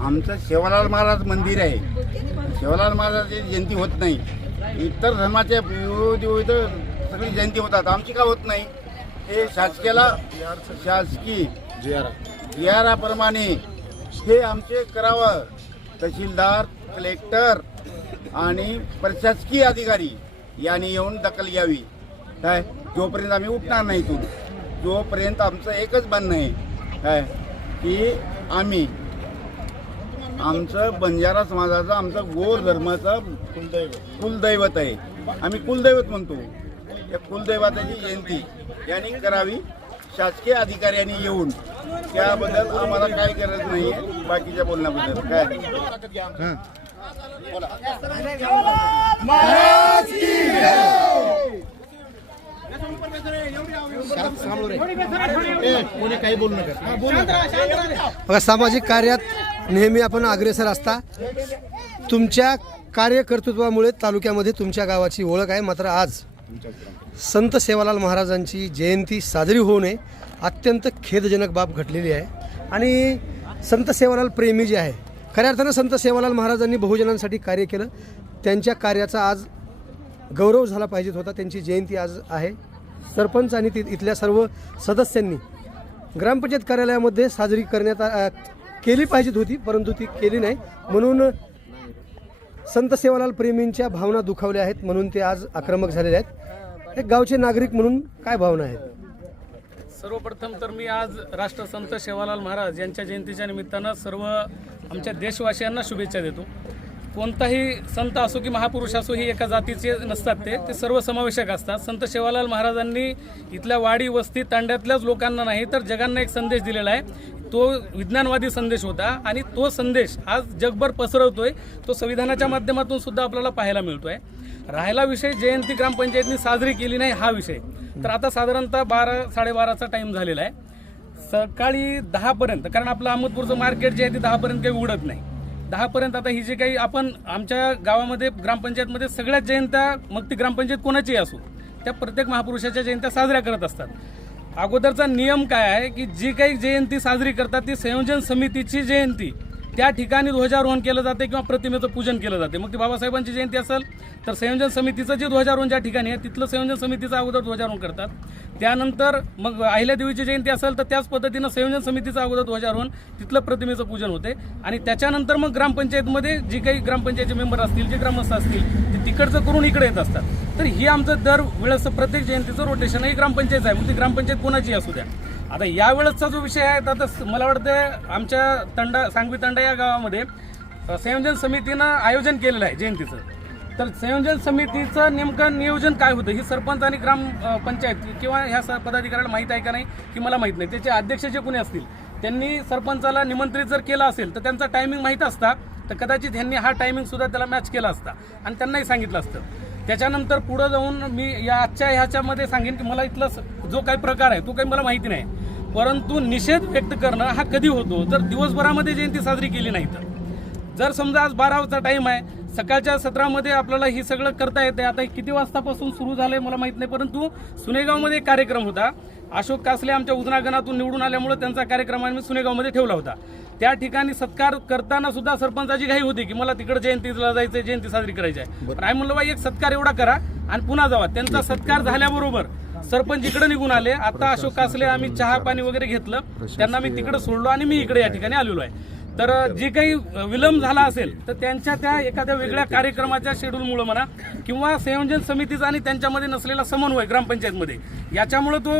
आमचं सेवालाल महाराज मंदिर आहे. सेवालाल महाराजांची जयंती होत नाही. इतर धर्माच्या विविध सगळी जयंती होतात, आमची का होत नाही? हे शासकीय जिआराप्रमाणे हे आमचे करावं. तहसीलदार, कलेक्टर आणि प्रशासकीय अधिकारी यांनी येऊन दखल घ्यावी. काय जोपर्यंत आम्ही उठणार नाही इथून, जोपर्यंत आमचं एकच म्हणणं आहे काय की आमचं बंजारा समाजाचं आमचं गोर धर्माचं कुलदैवत आहे. आम्ही कुलदैवत म्हणतो. या कुलदैवताची जयंती यांनी करावी. शासकीय अधिकाऱ्यांनी येऊन त्याबद्दल आम्हाला काय गरज नाहीये बाकीच्या बोलण्याबद्दल काय. कोणी काही बोलू नका. बघा, सामाजिक कार्यात नेहमी आपण अग्रेसर असता. तुमच्या कार्यकर्तृत्वामुळे तालुक्यामध्ये तुमच्या गावाची ओळख आहे. मात्र आज संत सेवालाल महाराजांची जयंती साजरी होऊ नये अत्यंत खेदजनक बाब घडलेली आहे. आणि संत सेवालाल प्रेमी जे आहे, खऱ्या अर्थानं संत सेवालाल महाराजांनी बहुजनांसाठी कार्य केलं. त्यांच्या कार्याचा आज गौरव झाला पाहिजेत होता. त्यांची जयंती आज आहे. सरपंच आणि इथल्या सर्व सदस्यांनी ग्रामपंचायत कार्यालयामध्ये साजरी करण्यात केली पाहिजेत होती, परंतु ती केली नाही. म्हणून संत सेवालाल प्रेमींच्या भावना दुखावल्या आहेत, म्हणून ते आज आक्रमक झालेले आहेत. एक गावचे नागरिक म्हणून काय भावना आहेत? सर्वप्रथम तर मी आज राष्ट्रसंत सेवालाल महाराज यांच्या जयंतीच्या निमित्तानं सर्व आमच्या देशवासियांना शुभेच्छा देतो. कोणताही संत असो की महापुरुष असो ही एका जातीचे नसतात, ते सर्व समावेशक असतात. संत सेवालाल महाराजांनी इथल्या वाडी वस्ती तांड्यातल्याच लोकांना नाही तर जगांना एक संदेश दिलेला आहे. तो विज्ञानवादी संदेश होता आणि तो संदेश आज जगभर पसरवतोय. तो संविधानाच्या माध्यमातून सुद्धा आपल्याला पाहायला मिळतोय. राहिला विषय जयंती ग्रामपंचायतनी साजरी केली नाही हा विषय, तर आता साधारणतः 12-12:30चा टाईम झालेला आहे. सकाळी 10पर्यंत, कारण आपलं अहमदपूरचं मार्केट जे आहे ते 10पर्यंत काही उघडत नाही. 10पर्यंत आता ही जे काही आपण आमच्या गावामध्ये ग्रामपंचायतमध्ये सगळ्याच जयंत्या, मग ती ग्रामपंचायत कोणाचीही असो, त्या प्रत्येक महापुरुषाच्या जयंत्या साजऱ्या करत असतात. अगोदरचा नियम काय आहे की जी काही जयंती साजरी करतात ती संयोजन समितीची जयंती, त्या ठिकाणी ध्वजारोहण केलं जाते किंवा प्रतिमेचं पूजन केलं जाते. मग ती बाबासाहेबांची जयंती असेल तर संयोजन समितीचं जे ध्वजारोहण ज्या ठिकाणी आहे तिथलं संयोजन समितीचं अगोदर ध्वजारोहण करतात. त्यानंतर मग अहिल्यादेवीची जयंती असेल तर त्याच पद्धतीनं संयोजन समितीचं अगोदर ध्वजारोहण, तिथलं प्रतिमेचं पूजन होते. आणि त्याच्यानंतर मग ग्रामपंचायतमध्ये जी काही ग्रामपंचायतचे मेंबर असतील, जे ग्रामस्थ असतील, ते तिकडचं करून इकडे येत असतात. तर ही आमचं दर वेळेस प्रत्येक जयंतीचं रोटेशन ही ग्रामपंचायत आहे. मग ती ग्रामपंचायत कोणाची असू द्या. आता यावेळेसचा जो विषय आहे, आता मला वाटतं आमच्या सांगवी तांडा या गावामध्ये संयोजन समितीनं आयोजन केलेलं आहे जयंतीचं. तर संयोजन समितीचं नेमकं नियोजन काय होतं ही सरपंच आणि ग्रामपंचायत किंवा ह्या पदाधिकाऱ्याला माहीत आहे का नाही की मला माहीत नाही. त्याचे अध्यक्ष जे कोणी असतील त्यांनी सरपंचाला निमंत्रित जर केलं असेल तर त्यांचा टायमिंग माहीत असता, तर कदाचित ह्यांनी हा टायमिंग सुद्धा त्याला मॅच केला असता आणि त्यांनाही सांगितलं असतं. त्याच्यानंतर पुढं जाऊन मी या आजच्या ह्याच्यामध्ये सांगेन की मला इथला जो काही प्रकार आहे तो काही मला माहिती नाही, परंतु निषेध व्यक्त करणं हा कधी होतो तर दिवसभरामध्ये जयंती साजरी केली नाही तर. जर समजा आज 12चा टाईम आहे, सकाळच्या सत्रामध्ये आपल्याला ही सगळं करता येते. आता किती वाजतापासून सुरू झालंय मला माहित नाही, परंतु सुनेगावमध्ये एक कार्यक्रम होता. अशोक कासले आमच्या उजना गणातून निवडून आल्यामुळे त्यांचा कार्यक्रम आम्ही सुनेगावमध्ये ठेवला होता. त्या ठिकाणी सत्कार करताना सुद्धा सरपंचाची घाई होती की मला तिकडे जयंतीला जायचं, जयंती साजरी करायची आहे. पण आम्ही म्हणलं बाई एक सत्कार एवढा करा आणि पुन्हा जावा. त्यांचा सत्कार झाल्याबरोबर सरपंच इकडे निघून आले. आता अशोक कासले आम्ही चहा पाणी वगैरे घेतलं, त्यांना मी तिकडे सोडलो आणि मी इकडे या ठिकाणी आलेलो आहे. तर जे काही विलंब झाला असेल तर त्यांच्या त्या एखाद्या वेगळ्या कार्यक्रमाच्या शेड्यूलमुळे म्हणा किंवा संयोजन समितीचा आणि त्यांच्यामध्ये नसलेला समन्वय ग्रामपंचायतमध्ये याच्यामुळे तो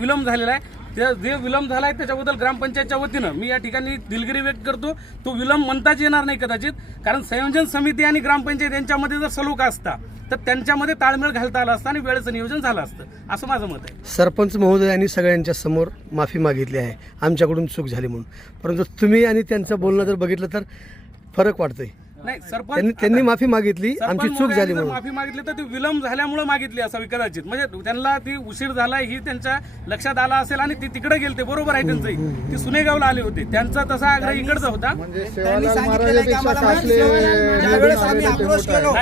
विलंब झालेला आहे. जे विलंब झाला आहे त्याच्याबद्दल ग्रामपंचायतच्या वतीनं मी या ठिकाणी दिलगिरी व्यक्त करतो. तो विलंब म्हणताच येणार नाही कदाचित, कारण संयोजन समिती आणि ग्रामपंचायत यांच्यामध्ये जर सलोखा असता तर त्यांच्यामध्ये ताळमेळ घालता आला असता आणि वेळेचं नियोजन झालं असतं, असं माझं मत आहे. सरपंच महोदयांनी सगळ्यांच्या समोर माफी मागितली आहे आमच्याकडून चूक झाली म्हणून, परंतु तुम्ही आणि त्यांचं बोलणं जर बघितलं तर फरक वाटतोय. नाही, सरपंच त्यांनी माफी मागितली, आमची चूक झाली म्हणून. माफी मागितली तर ती विलंब झाल्यामुळे मागितली असावी कदाचित, म्हणजे त्यांना ती उशीर झाला ही त्यांच्या लक्षात आला असेल आणि ते तिकडे गेले. बरोबर आहे त्यांचंही, ते सुनेगावला आले होते, त्यांचा तसा आग्रह इकडचा होता.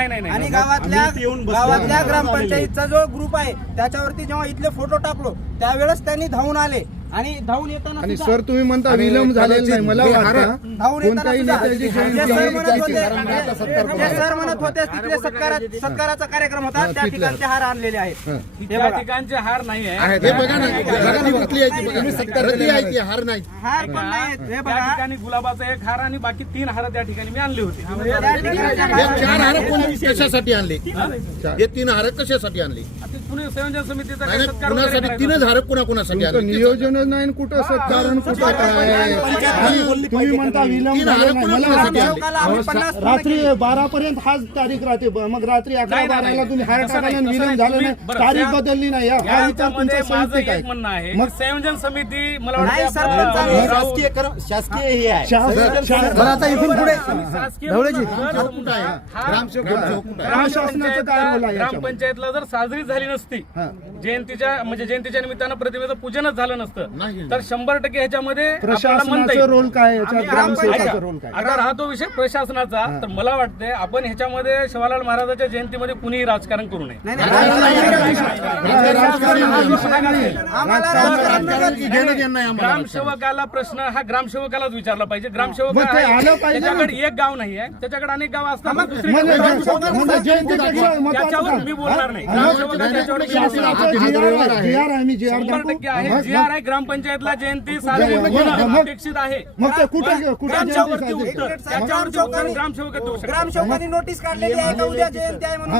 नाही आणि गावातल्या ग्रामपंचायतचा जो ग्रुप आहे त्याच्यावरती जेव्हा इथले फोटो टाकलो त्यावेळेस त्यांनी धावून आले आणि धावून येताना आणि सर तुम्ही म्हणता विलंब झालेला नाही, मला वाटतं धावून येताना नेत्याची सर म्हणत होते तिकडे सत्काराचा कार्यक्रम होता, त्या ठिकाणचे हार आणलेले आहेत. त्या ठिकाणचे हार नाही आहे, हे बघा ना, हार नाही, हार पण नाही. हे त्या बघा ठिकाणी गुलाबाचा एक हार आणि बाकी 3 हार त्या ठिकाणी मी आणले होते. हे 4 हार कशासाठी आणले? हे 3 हार कशासाठी आणले? ते पुणे संयोजन समितीचा नाही, काही नाही, सत्कार वगैरे कुणासाठी करायचा तीनच असतो. हार कुणाकुणासाठी आले? नियोजनच नाही कुठं सत्कारण कुठं काय तुम्ही म्हणता विलंब तीन हार झाला नाही. मला कुणाकुणासाठी आले? ग्रामसेवकाला आम्ही 50 पूर्ण रात्री 12 पर्यंत हाच तारीख राहते मग रात्री 11-12 तुम्ही हार तसं टाकायला नाही, विलंब तसं झालं नाही. नाही बरं, तारीख त्या- बदलली नाही हा विचार याच्यामध्ये तुमचा माझं साहित्यिक एक आहे. म्हणणं आहे मग- की संयोजन समिती मला नाही, वाटतं सरपंच आपलं आहे. राऊत- शासकीय हे आहे बरं आता इथून पुढे शासकीय ढवळेजी कुठं आहे? ग्रामसेवक कुठं आहे? प्रशासनाचं काय रोल आहे याच्यामध्ये? ग्रामपंचायतला जर साजरी झाली नसती जयंतीच्या निमित्तानं प्रतिमेचं पूजनच झालं नसतं तर 100% ह्याच्यामध्ये आपल्याला म्हणता प्रशासनाचं येईल. रोल काय आहे? याच्यात आम्ही- ग्रामसेवकाचा रोल काय? आता राहतो विषय प्रशासनाचा तर मला वाटतंय आपण ह्याच्यामध्ये शिवालाल महाराजांच्या जयंतीमध्ये कुणीही राजकारण करू नये. आम्हाला राजकारणाची घेणं देणं नाही आम्हाला. ग्रामसेवकाला प्रश्न हा ग्रामसेवकालाच विचारला पाहिजे. ग्रामसेवक मग ते आलं आहे, पाहिजे ना. त्याच्याकडे एक गाव नाही आहे, त्याच्याकडे अनेक गाव असतात म्हणजे जयंतीपेक्षा महत्त्वाचं त्याच्यावर काम. मी बोलणार नाही. ग्रामसेवकाला त्याच्यावर मी बोलणार नाही. शासनाचं जी आर आहे मी जी आर 100% आहे. दाखवू. जी आर आहे ग्रामपंचायतला जयंती साजरी मग- होणं मग- अपेक्षित आहे. मग ते कुठे जयंती त्याच्यावरती साजरी उत्तर करतात? त्याच्यावरती उत्तर ग्रामसेवकच देऊ शकतात. ग्रामसेवकांनी नोटीस काढलेली आहे का उद्या जयंती आहे म्हणून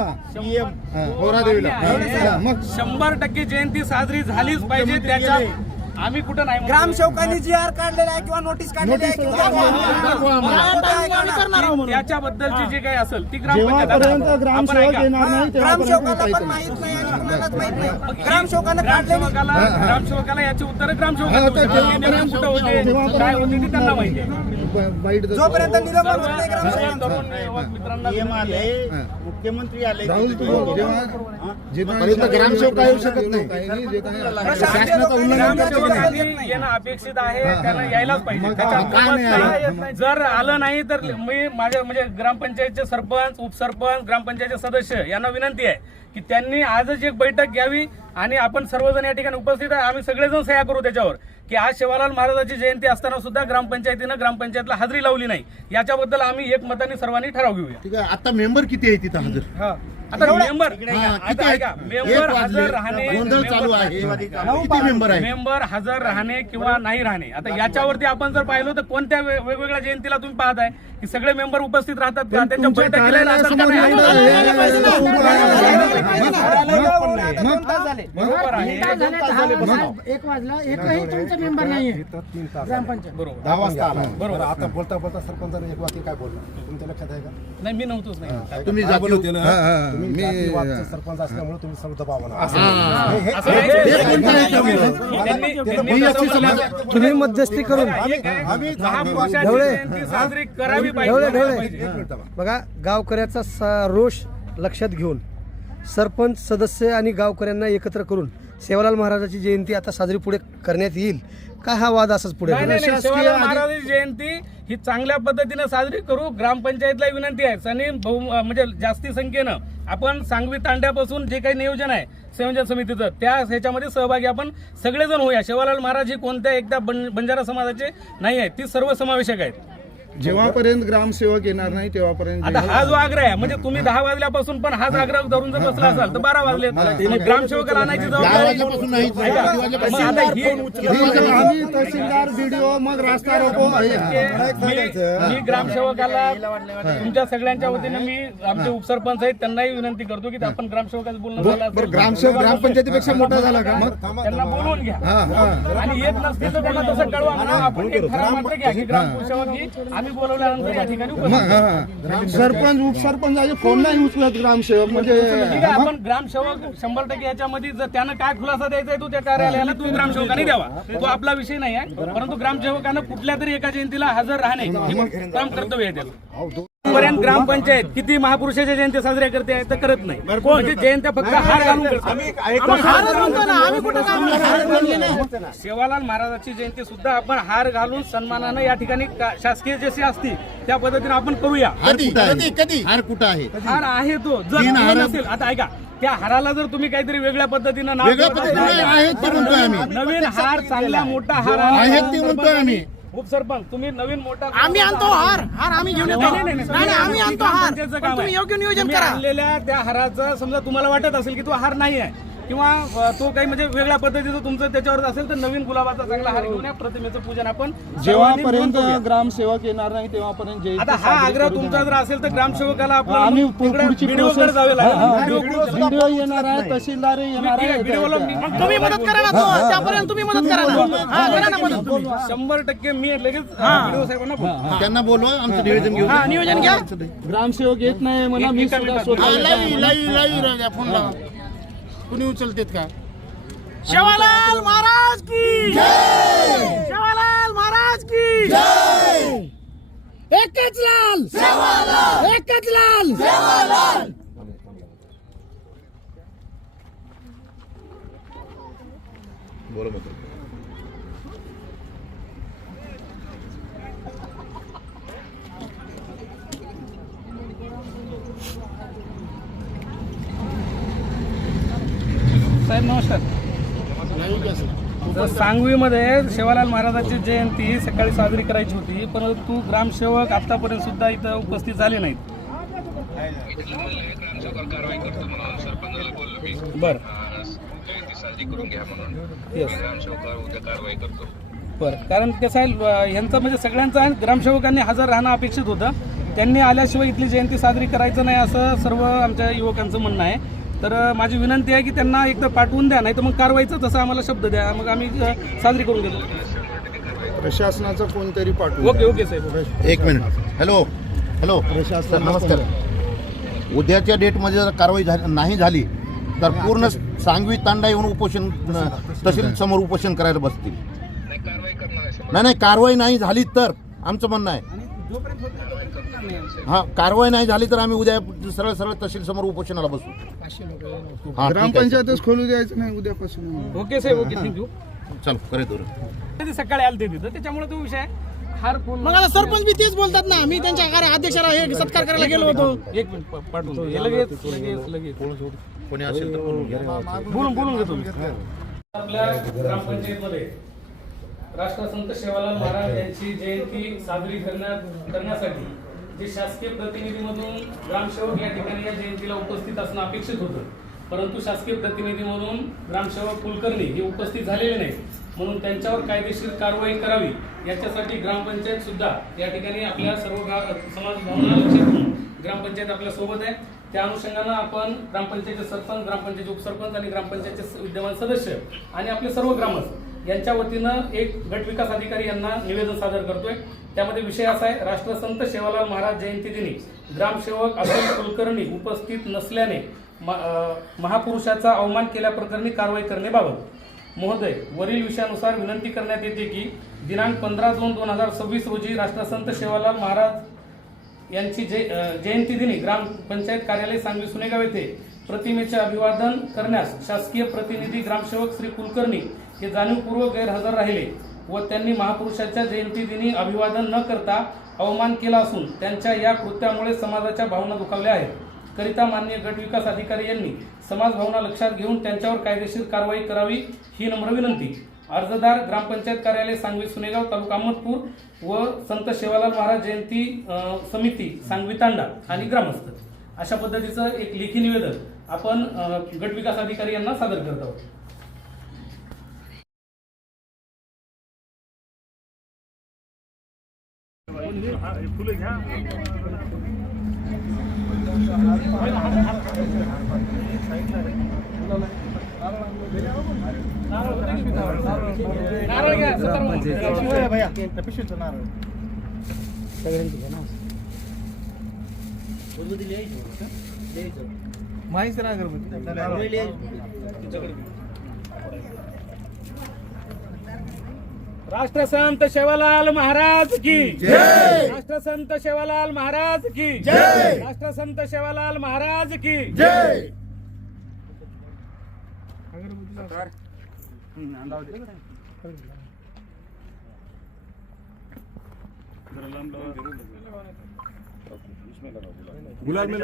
मग 100% जयंती साजरी झालीच पाहिजे. त्याच्या आम्ही कुठं नाही म्हणतो. ग्रामसेवकांनी जी आर काढलेला आहे किंवा नोटीस काढलेली आहे की उद्या त्याच्याबद्दलची जी काही असेल ती ग्रामपंचायत जेव्हापर्यंत आपण ग्रामसेवक ऐका. येणार नाही तेव्हापर्यंत ग्रामसेवकाला पण माहित नाही आणि कोणालाच माहित नाही ग्रामसेवकानं काढलेली ग्रामसेवकाला याची उत्तर ग्रामसेवक देऊ शकतात. ते नेमकं कुठं होते काय होते ते त्यांना माहिती आहे. वाईट जोपर्यंत निलंबन होत नाही सर्व ग्रामसेवकांचं तरुण युवक मित्रांना मुख्यमंत्री आले राहुल तू जेव्हा ग्रामसेवक येऊ शकत नाही. शासनाचं उल्लंघन ग्रामसेवकांनी येणं अपेक्षित आहे. त्यांना यायलाच पाहिजे. त्याच्यात गंमत नाही. जर आलं नाही तर मी माझ्या म्हणजे ग्रामपंचायतचे सरपंच उपसरपंच ग्रामपंचायतचे सदस्य यांना विनंती आहे की त्यांनी आजच एक बैठक घ्यावी आणि आपण सर्वजण या ठिकाणी उपस्थित आहे. आम्ही सगळेजण सह्या करू त्याच्यावर की आज शिवालाल महाराजांची जयंती असताना सुद्धा ग्रामपंचायतीनं ग्रामपंचायतला हजेरी लावली नाही. याच्याबद्दल आम्ही एकमताने सर्वांनी ठराव घेऊया. ठीक आहे, आता मेंबर किती आहे तिथं हजर? आता मेंबर किती आता आहेत? ऐका, एक मेंबर वाजले, हजर राहणे गोंधळ चालू आहे. किती मेंबर आहे? मेंबर हजर राहणे किंवा नाही राहणे आता याच्यावरती आपण जर पाहिलं तर कोणत्या वेगवेगळ्या जयंतीला तुम्ही पाहताय की सगळे मेंबर उपस्थित राहतात का त्यांच्या बैठकीला येतात का नाही? बरोबर आहे. 1 वाजला एकही तुमचा मेंबर नाहीये ग्रामपंचायत. बरोबर 10 वाजता आला बरोबर. आता बोलता बोलता सरपंचाने एक वाक्य काय बोलला तुमच्या लक्षात आहे का? नाही मी नव्हतोच नाही. तुम्ही जाती तुम्ही जातीवादचे सरपंच असल्यामुळे तुम्ही सर्व दबाव आणा. असं नाही. त्यांनी कसं बोललं? तुम्ही मध्यस्थी करून महापुरुषाची ढवळे. जयंती साजरी करावी ढवळे पाहिजे. ढवळे बघा गावकऱ्याचा रोष लक्षात घेऊन सरपंच सदस्य आणि गावकऱ्यांना एकत्र करून सेवालाल महाराजाची जयंती आता साजरी पुढे करण्यात येईल का हा वाद असाच पुढे नाही, राहील? नाही, नाही. शिवालाल महाराजांची जयंती ही चांगल्या पद्धतीने साजरी करू. ग्रामपंचायतला विनंती आहे आणि म्हणजे जास्ती संख्येनं आपण सांगवी तांड्यापासून जे काही नियोजन आहे संयोजन समितीचं त्या ह्याच्यामध्ये सहभागी आपण सगळेजण होऊया. शिवालाल महाराज हे कोणत्या एकदा बंजारा समाजाचे नाही आहेत, ती सर्व समावेशक आहेत. जेव्हापर्यंत ग्रामसेवक येणार नाही तेव्हापर्यंत आता हा जो आग्रह आहे म्हणजे तुम्ही 10 वाजल्यापासून पण हाच आग्रह धरून जर बसला असाल तर 12 वाजले. मग ग्रामसेवकाला आणायची वाजल्यापासून नाही, जबाबदारी ऐका, मग आता ही आम्ही तहसीलदार बीडीओ मग रास्ता रोको मी ग्रामसेवकाला तुमच्या सगळ्यांच्या वतीने मी आमचे उपसरपंच आहेत त्यांनाही विनंती करतो की आपण ग्रामसेवकाचं बोलणं झालं असेल. ग्रामसेवक ग्रामपंचायतीपेक्षा मोठा झाला का? त्यांना बोलवून घ्या आणि येत नसतील तर त्यांना तसं कळवा म्हणा. आपण एक ठराव मात्र घ्या की ग्रामसेवक ही आम्ही बोलवल्यानंतर या ठिकाणी उपस्थित. सरपंच उपसरपंचाचे फोन नाही उचलत ग्रामसेवक म्हणजे ठीक आहे आपण ग्रामसेवक 100% याच्यामध्ये जर त्यानं काय खुलासा द्यायचा आहे तो त्या कार्यालयाला तो ग्रामसेवकाने द्यावा. तो आपला विषय नाही आहे परंतु ग्रामसेवकानं कुठल्या तरी एका जयंतीला हजर राहणे हे काम कर्तव्य आहे त्याचं. पर्यंत ग्रामपंचायत किती महापुरुषाच्या जयंती साजऱ्या करते आहे तर करत नाही. म्हणजे जयंत्या फक्त हार घालून करतात. सेवालाल महाराजांची जयंती सुद्धा आपण हार घालून सन्मानानं या ठिकाणी शासकीय जशी असती त्या पद्धतीने आपण करूया. कधी हार कुठं आहे? हार आहे तो जर नसेल आता ऐका त्या हाराला जर तुम्ही काहीतरी वेगळ्या पद्धतीनं नाव वेगळ्या पद्धतीने आहेत ते म्हणतोय आम्ही. नवीन हार चांगला मोठा हार आहेत ते म्हणतोय आम्ही. उपसरपंच तुम्ही नवीन मोठा आम्ही आणतो हार आम्ही घेऊन येतो. नाही, आम्ही आणतो हार. योग्य नियोजन योग्य नियोजन करा. आणलेल्या त्या हाराचं समजा तुम्हाला वाटत असेल की तो हार नाही आहे किंवा तो काही म्हणजे वेगळ्या पद्धतीचं तुमचं त्याच्यावर असेल तर नवीन गुलाबाचा चांगला हार घेऊन या प्रतिमेचं पूजन आपण जेव्हापर्यंत ग्रामसेवक येणार नाही तेव्हापर्यंत जयंती आता हा साजरी आग्रह करू तुमचा नये. जर असेल तर ग्रामसेवकाला आम्ही पुढची व्हिडिओकडे जावे लागेल. व्हिडिओ येणार आहे, तहसीलदार येणार आहे. मग तुम्ही मदत करा ना तो. त्यापर्यंत तुम्ही मदत करा ना. हा, करा ना मदत तुम्ही. 100% मी लगेच व्हिडिओ साहेबांना बोलतो. त्यांना बोलवा, आमचं निवेदन घेऊ. हा, नियोजन घ्या. ग्रामसेवक येत नाही म्हणा, मी सुद्धा स्वतः लाईव्ह फोन लावा. कुणी उचलतेत का? शेवालाल महाराज की जय. शेवालाल महाराज की जय. एकच लाल शेवालाल, एकच लाल शेवालाल. साहेब नमस्कार. तर सांगवीमध्ये शेवालाल महाराजांची जयंती सकाळी साजरी करायची होती, परंतु ग्रामसेवक आतापर्यंत सुद्धा इथं उपस्थित झाले नाहीत. बर बरं, कारण कसं आहे ह्यांचं म्हणजे सगळ्यांचं ग्रामसेवकांनी हजर राहणं अपेक्षित होतं. त्यांनी आल्याशिवाय इथली जयंती साजरी करायचं नाही असं सर्व आमच्या युवकांचं म्हणणं आहे. तर माझी विनंती आहे की त्यांना एक तर पाठवून द्या, नाही तर मग कारवाईचा तसा आम्हाला शब्द द्या, मग आम्ही साजरी करून घेतो. प्रशासनाचं कोणतरी पाठवू. ओके साहेब. एक मिनिट. हॅलो सर, नमस्कार. उद्याच्या डेटमध्ये जर कारवाई नाही झाली तर पूर्ण सांगवी तांडा येऊन उपोषण तहसील समोर उपोषण करायला बसतील. नाही, कारवाई नाही झाली तर आमचं म्हणणं आहे. हा, कारवाई नाही झाली तर आम्ही उद्या सरळ तहसील समोर उपोषणाला बसू. ग्रामपंचायतच खोलू द्यायचं नाही उद्यापासून. ओके साहेब, ओके, थँक्यू. चल करे दोन सकाळी आलते तिथं, त्याच्यामुळे तो विषय हार फोन. मग आता सरपंच बी तेच बोलतात ना, मी त्यांच्या अध्यक्षाला हे सत्कार करायला गेलो होतो. एक मिनिट पाठवतो. लगेच कोणी असेल तर बोलून घेतो. आपल्या ग्रामपंचायतमध्ये राष्ट्रसंत शेवालाल महाराज यांची जयंती साजरी करण्यासाठी जे शासकीय प्रतिनिधीमधून ग्रामसेवक या ठिकाणी या जयंतीला उपस्थित असणं अपेक्षित होतं, परंतु शासकीय प्रतिनिधीमधून ग्रामसेवक कुलकर्णी हे उपस्थित झालेले नाहीत, म्हणून त्यांच्यावर कायदेशीर कारवाई करावी याच्यासाठी ग्रामपंचायत सुद्धा या ठिकाणी आपल्या सर्व समाज भावना लक्षात घेऊन ग्रामपंचायत आपल्या सोबत आहे. त्या अनुषंगानं आपण ग्रामपंचायतचे सरपंच, ग्रामपंचायतचे उपसरपंच आणि ग्रामपंचायतचे विद्यमान सदस्य आणि आपले सर्व ग्रामस्थ यांच्या वतीनं एक गट विकास अधिकारी यांना निवेदन सादर करतोय. त्यामध्ये विषय असा आहे, राष्ट्रसंत शेवालाल महाराज जयंती दिनी ग्रामसेवक अतुल कुलकर्णी उपस्थित नसल्याने महापुरुषाचा अवमान केल्याप्रकरणी कारवाई करण्याबाबत महोदय, वरील विषयानुसार विनंती करण्यात येते की दिनांक 15/2/2026 रोजी राष्ट्रसंत शेवालाल महाराज यांची जयंती दिनी ग्रामपंचायत कार्यालय सांगवी सुनेगाव येथे प्रतिमेचे अभिवादन करण्यास शासकीय प्रतिनिधी ग्रामसेवक श्री कुलकर्णी हे जाणीवपूर्वक गैरहजर राहिले व त्यांनी महापुरुषाच्या जयंती दिनी अभिवादन न करता अवमान केला असून त्यांच्या या कृत्यामुळे समाजाच्या भावना दुखावल्या आहेत. करिता माननीय गट विकास अधिकारी यांनी समाज भावना लक्षात घेऊन त्यांच्यावर कायदेशीर कारवाई करावी ही नम्र विनंती. अर्जदार ग्रामपंचायत कार्यालय सांगवी सुनेगाव, तालुका अहमदपूर व संत शेवालाल महाराज जयंती समिती सांगवी तांडा आणि ग्रामस्थ अशा पद्धतीचं एक लेखी निवेदन आपण गट विकास अधिकारी यांना सादर करत आहोत. माहिती ना अगरबत्ती. राष्ट्रसंत शेवालाल महाराज की जय. राष्ट्रसंत शेवालाल महाराज की जय. राष्ट्रसंत शेवालाल महाराज की जय. गुलाल में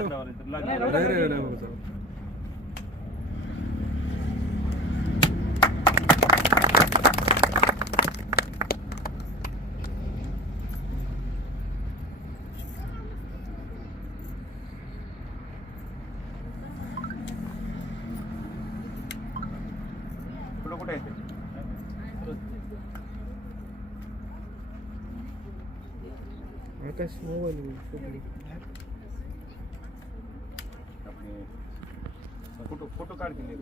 फोटो फोटो काढ दिले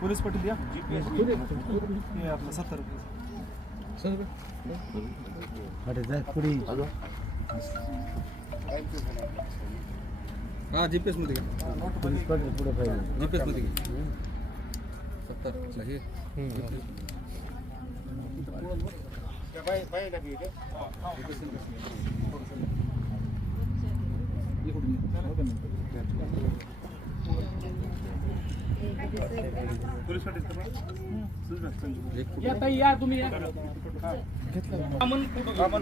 पोलीस पाटील या GPS हे आपलं 70 हा GPS मध्ये GPS मध्ये घे 70 हे या ताई या तुम्ही या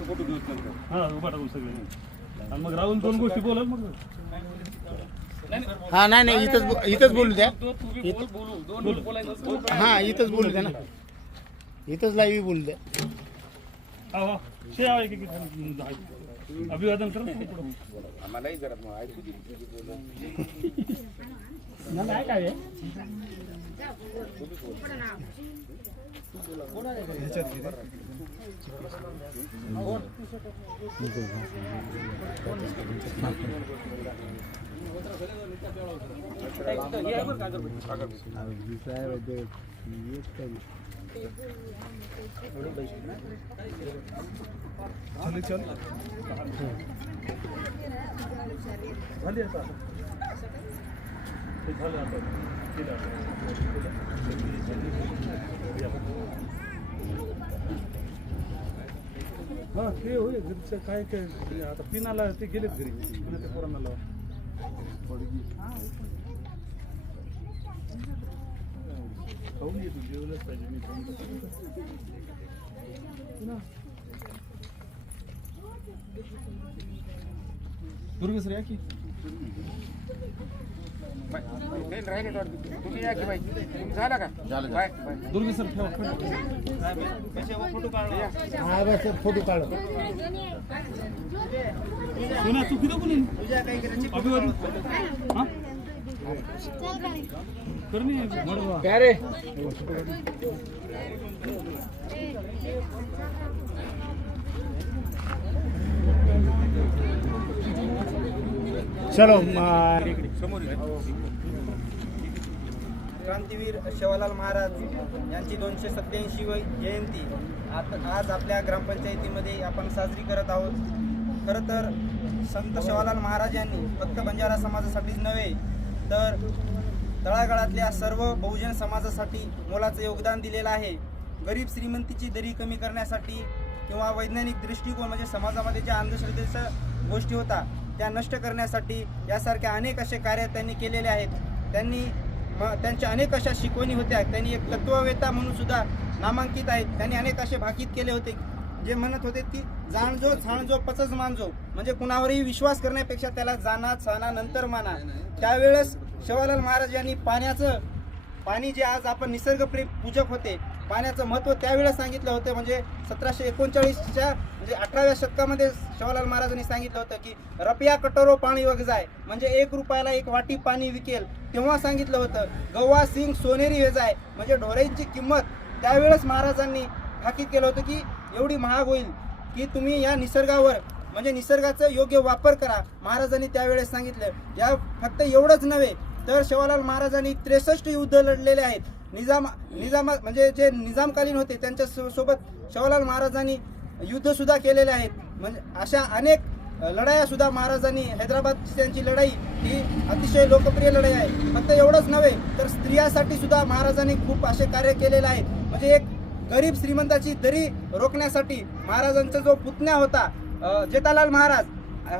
फोटो घेऊ हा उभा टाकू सगळे आणि मग राहून दोन गोष्टी बोलाल मग हा नाही इथंच बोलू द्या तुम्ही बोलू दोन बोलायचं हा इथंच बोलू द्या ना इथंच लाईव्ह बोलू द्या हा शे आहे की अभिवादन कर आम्हालाही जरा ऐकू दे. नाही काय आहे हा ते होय घरचं काय काय आता पिनाला ते गेलेत घरी पिनाच्या पोरांना लावा खाऊन येतो जेवलंच पाहिजे मी दुर्गेश रे या की तुम्ही या की बाई तुम्ही झाला का बाय बाय. दुर्गेश सर ठेवा फोटो काढ सोन्या तू किती बोलून अभिवादन हा करणी काय रे चलो क्रांतीवीर सेवालाल महाराज यांची 287वी जयंती आज आपल्या ग्रामपंचायतीमध्ये आपण साजरी करत आहोत. खरं तर संत सेवालाल महाराज यांनी फक्त बंजारा समाजासाठीच नव्हे तर तळागाळातल्या सर्व बहुजन समाजासाठी मोलाचं योगदान दिलेलं आहे. गरीब श्रीमंतीची दरी कमी करण्यासाठी किंवा वैज्ञानिक दृष्टिकोन म्हणजे समाजामध्ये ज्या अंधश्रद्धेच्या गोष्टी होता त्या नष्ट करण्यासाठी यासारख्या अनेक असे कार्य त्यांनी केलेले आहेत. त्यांच्या अनेक अशा शिकवणी होत्या. त्यांनी एक तत्ववेता म्हणून सुद्धा नामांकित आहेत. त्यांनी अनेक असे भाकीत केले होते जे म्हणत होते की जाणजो छाणजो पचज मानजो म्हणजे कुणावरही विश्वास करण्यापेक्षा त्याला जाणा छाना नंतर माना. त्यावेळेस सेवालाल महाराज यांनी पाणी जे आज आपण निसर्गप्रेम पूजक होते पाण्याचं महत्त्व त्यावेळेस सांगितलं होतं. म्हणजे 1739च्या म्हणजे 18व्या शतकामध्ये सेवालाल महाराजांनी सांगितलं होतं की रपिया कटोरो पाणी वग जाय म्हणजे 1 रुपयाला 1 वाटी पाणी विकेल. तेव्हा सांगितलं होतं गव्हा सिंग सोनेरी हे जाय म्हणजे ढोरांची किंमत त्यावेळेस महाराजांनी भाकीत केलं होतं की एवढी महाग होईल की तुम्ही या निसर्गावर म्हणजे निसर्गाचा योग्य वापर करा. महाराजांनी त्यावेळेस सांगितलं. या फक्त एवढंच नव्हे तर सेवालाल महाराजांनी 63 युद्ध लढलेले आहेत. निजाम म्हणजे जे निजामकालीन होते त्यांच्या सोबत सेवालाल महाराजांनी युद्ध सुद्धा केलेले आहेत. म्हणजे अशा अनेक लढाया सुद्धा महाराजांनी हैदराबादची त्यांची लढाई ही अतिशय लोकप्रिय लढाई आहे. फक्त एवढंच नव्हे तर स्त्रियांसाठी सुद्धा महाराजांनी खूप असे कार्य केलेले आहेत. म्हणजे एक गरीब श्रीमंताची दरी रोखण्यासाठी महाराजांचा जो पुतण्या होता जेठालाल महाराज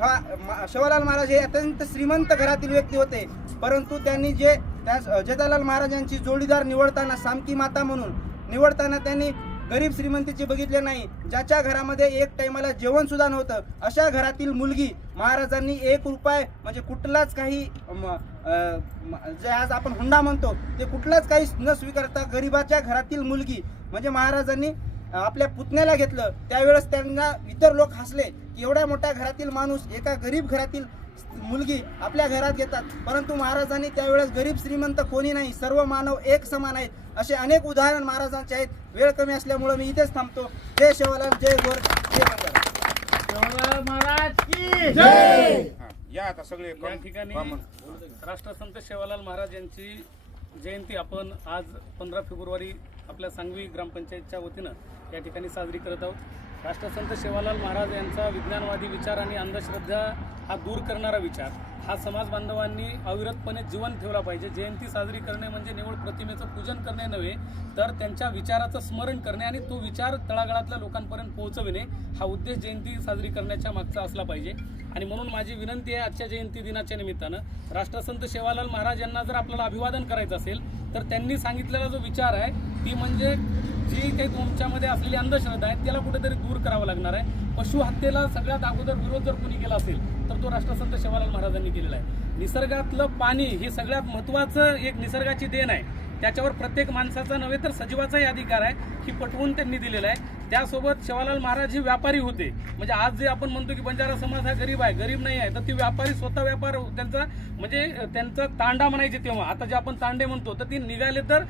हा सेवालाल महाराज हे अत्यंत श्रीमंत घरातील व्यक्ती होते. परंतु त्यांनी त्या जेठालाल महाराजांची जोडीदार निवडताना सामकी माता म्हणून निवडताना त्यांनी गरीब श्रीमंतीची बघितले नाही. ज्याच्या घरामध्ये एक टाइमाला जेवण सुद्धा नव्हतं अशा घरातील मुलगी महाराजांनी 1 रुपये म्हणजे कुठलाच काही जे आज आपण हुंडा म्हणतो ते कुठलाच काही न स्वीकारता गरीबाच्या घरातील मुलगी म्हणजे महाराजांनी आपल्या पुतण्याला घेतलं. त्यावेळेस त्यांना इतर लोक हसले की एवढ्या मोठ्या घरातील माणूस एका गरीब घरातील मुलगी आपल्या घरात घेतात, परंतु महाराजांनी त्यावेळेस गरीब श्रीमंत कोणी नाही, सर्व मानव एक समान आहेत, असे अनेक उदाहरण महाराजांचे आहेत. वेळ कमी असल्यामुळे मी इथेच थांबतो. जय शिवलाल, जय गोर, जय बंजारा. महाराज की जय. या आता सगळे या ठिकाणी राष्ट्रसंत सेवालाल महाराज यांची जयंती आपण आज 15 फेब्रुवारी आपल्या सांगवी ग्रामपंचायतच्या वतीनं या ठिकाणी साजरी करत आहोत. राष्ट्रसंत सेवालाल महाराज यांचा विज्ञानवादी विचार आणि अंधश्रद्धा हा दूर करणारा विचार हा समाज बांधवांनी अविरतपणे जीवन ठेवला पाहिजे. जयंती साजरी करणे म्हणजे निवड प्रतिमेचं पूजन करणे नव्हे, तर त्यांच्या विचाराचं स्मरण करणे आणि तो विचार तळागाळातल्या लोकांपर्यंत पोहोचविणे हा उद्देश जयंती साजरी करण्याच्या मागचा असला पाहिजे. आणि म्हणून माझी विनंती आहे, आजच्या जयंती दिनाच्या निमित्तानं राष्ट्रसंत सेवालाल महाराज यांना जर आपल्याला अभिवादन करायचं असेल तर त्यांनी सांगितलेला जो विचार आहे ती म्हणजे जी काही तुमच्यामध्ये असलेली अंधश्रद्धा आहे त्याला कुठेतरी दूर करावं लागणार आहे. पशु हत्येला सगळ्यात अगोदर विरोध जर कोणी केला असेल तर तो राष्ट्रसंत सेवालाल महाराजांनी केलेला आहे. निसर्गातलं पाणी हे सगळ्यात महत्त्वाचं एक निसर्गाची देण आहे, त्याच्यावर प्रत्येक माणसाचा नव्हे तर सजीवाचाही अधिकार आहे ही पटवून त्यांनी दिलेला आहे. त्यासोबत सेवालाल महाराज हे व्यापारी होते. म्हणजे आज जे आपण म्हणतो की बंजारा समाज हा गरीब आहे, गरीब नाही आहे, तर ती व्यापारी स्वतः व्यापार त्यांचा म्हणजे त्यांचा तांडा म्हणायचे तेव्हा. आता जे आपण तांडे म्हणतो तर ती निघाले तर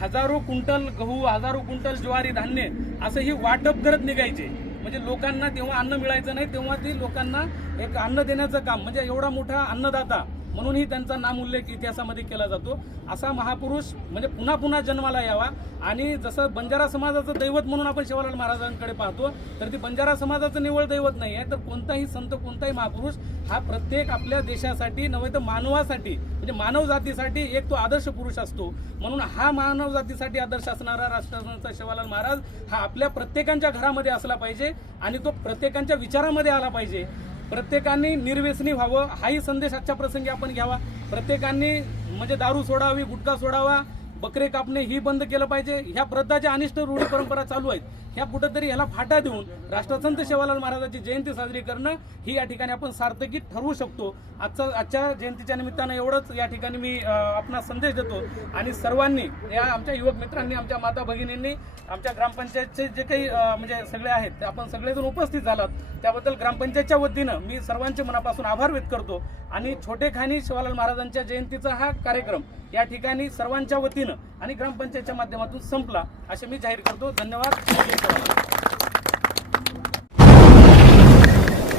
हजारो क्विंटल गहू, हजारो क्विंटल ज्वारी धान्य असं ही वाटप करत निघायचे. म्हणजे लोकांना तेव्हा अन्न मिळायचं नाही, तेव्हा ती लोकांना एक अन्न देण्याचं काम म्हणजे एवढा मोठा अन्नदाता म्हणूनही त्यांचा नामोल्लेख इतिहासामध्ये केला जातो. असा महापुरुष म्हणजे पुन्हा पुन्हा जन्माला यावा. आणि जसं बंजारा समाजाचं दैवत म्हणून आपण सेवालाल महाराजांकडे पाहतो तर ती बंजारा समाजाचं निवळ दैवत नाही आहे, तर कोणताही संत कोणताही महापुरुष हा प्रत्येक आपल्या देशासाठी नव्हे तर मानवासाठी म्हणजे मानव जातीसाठी एक तो आदर्श पुरुष असतो. म्हणून हा मानव जातीसाठी आदर्श असणारा राष्ट्रसंत सेवालाल महाराज हा आपल्या प्रत्येकांच्या घरामध्ये असला पाहिजे आणि तो प्रत्येकांच्या विचारामध्ये आला पाहिजे. प्रत्येकाने निर्व्यसनी व्हावं हाही संदेश आजच्या प्रसंगी आपण घ्यावा. प्रत्येकाने म्हणजे दारू सोडावी, गुटखा सोडावा, बकरे कापणे ही बंद केलं पाहिजे. ह्या प्रथाच्या अनिष्ट रूढी परंपरा चालू आहेत, ह्या कुठंतरी ह्याला फाटा देऊन राष्ट्रसंत सेवालाल महाराजांची जयंती साजरी करणं ही या ठिकाणी आपण सार्थकी ठरवू शकतो. आजच्या जयंतीच्या निमित्तानं एवढंच या ठिकाणी मी आपला संदेश देतो. आणि सर्वांनी या आमच्या युवक मित्रांनी, आमच्या माता भगिनींनी, आमच्या ग्रामपंचायतचे जे काही म्हणजे सगळे आहेत ते आपण सगळेजण उपस्थित झालात त्याबद्दल ग्रामपंचायतच्या वतीनं मी सर्वांचे मनापासून आभार व्यक्त करतो. आणि छोटेखानी सेवालाल महाराजांच्या जयंतीचा हा कार्यक्रम या ठिकाणी सर्वांच्या वतीनं आणि ग्रामपंचायतच्या माध्यमातून संपला असे मी जाहीर करतो. धन्यवाद.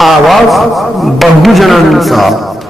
आवाज बहुजनांचा.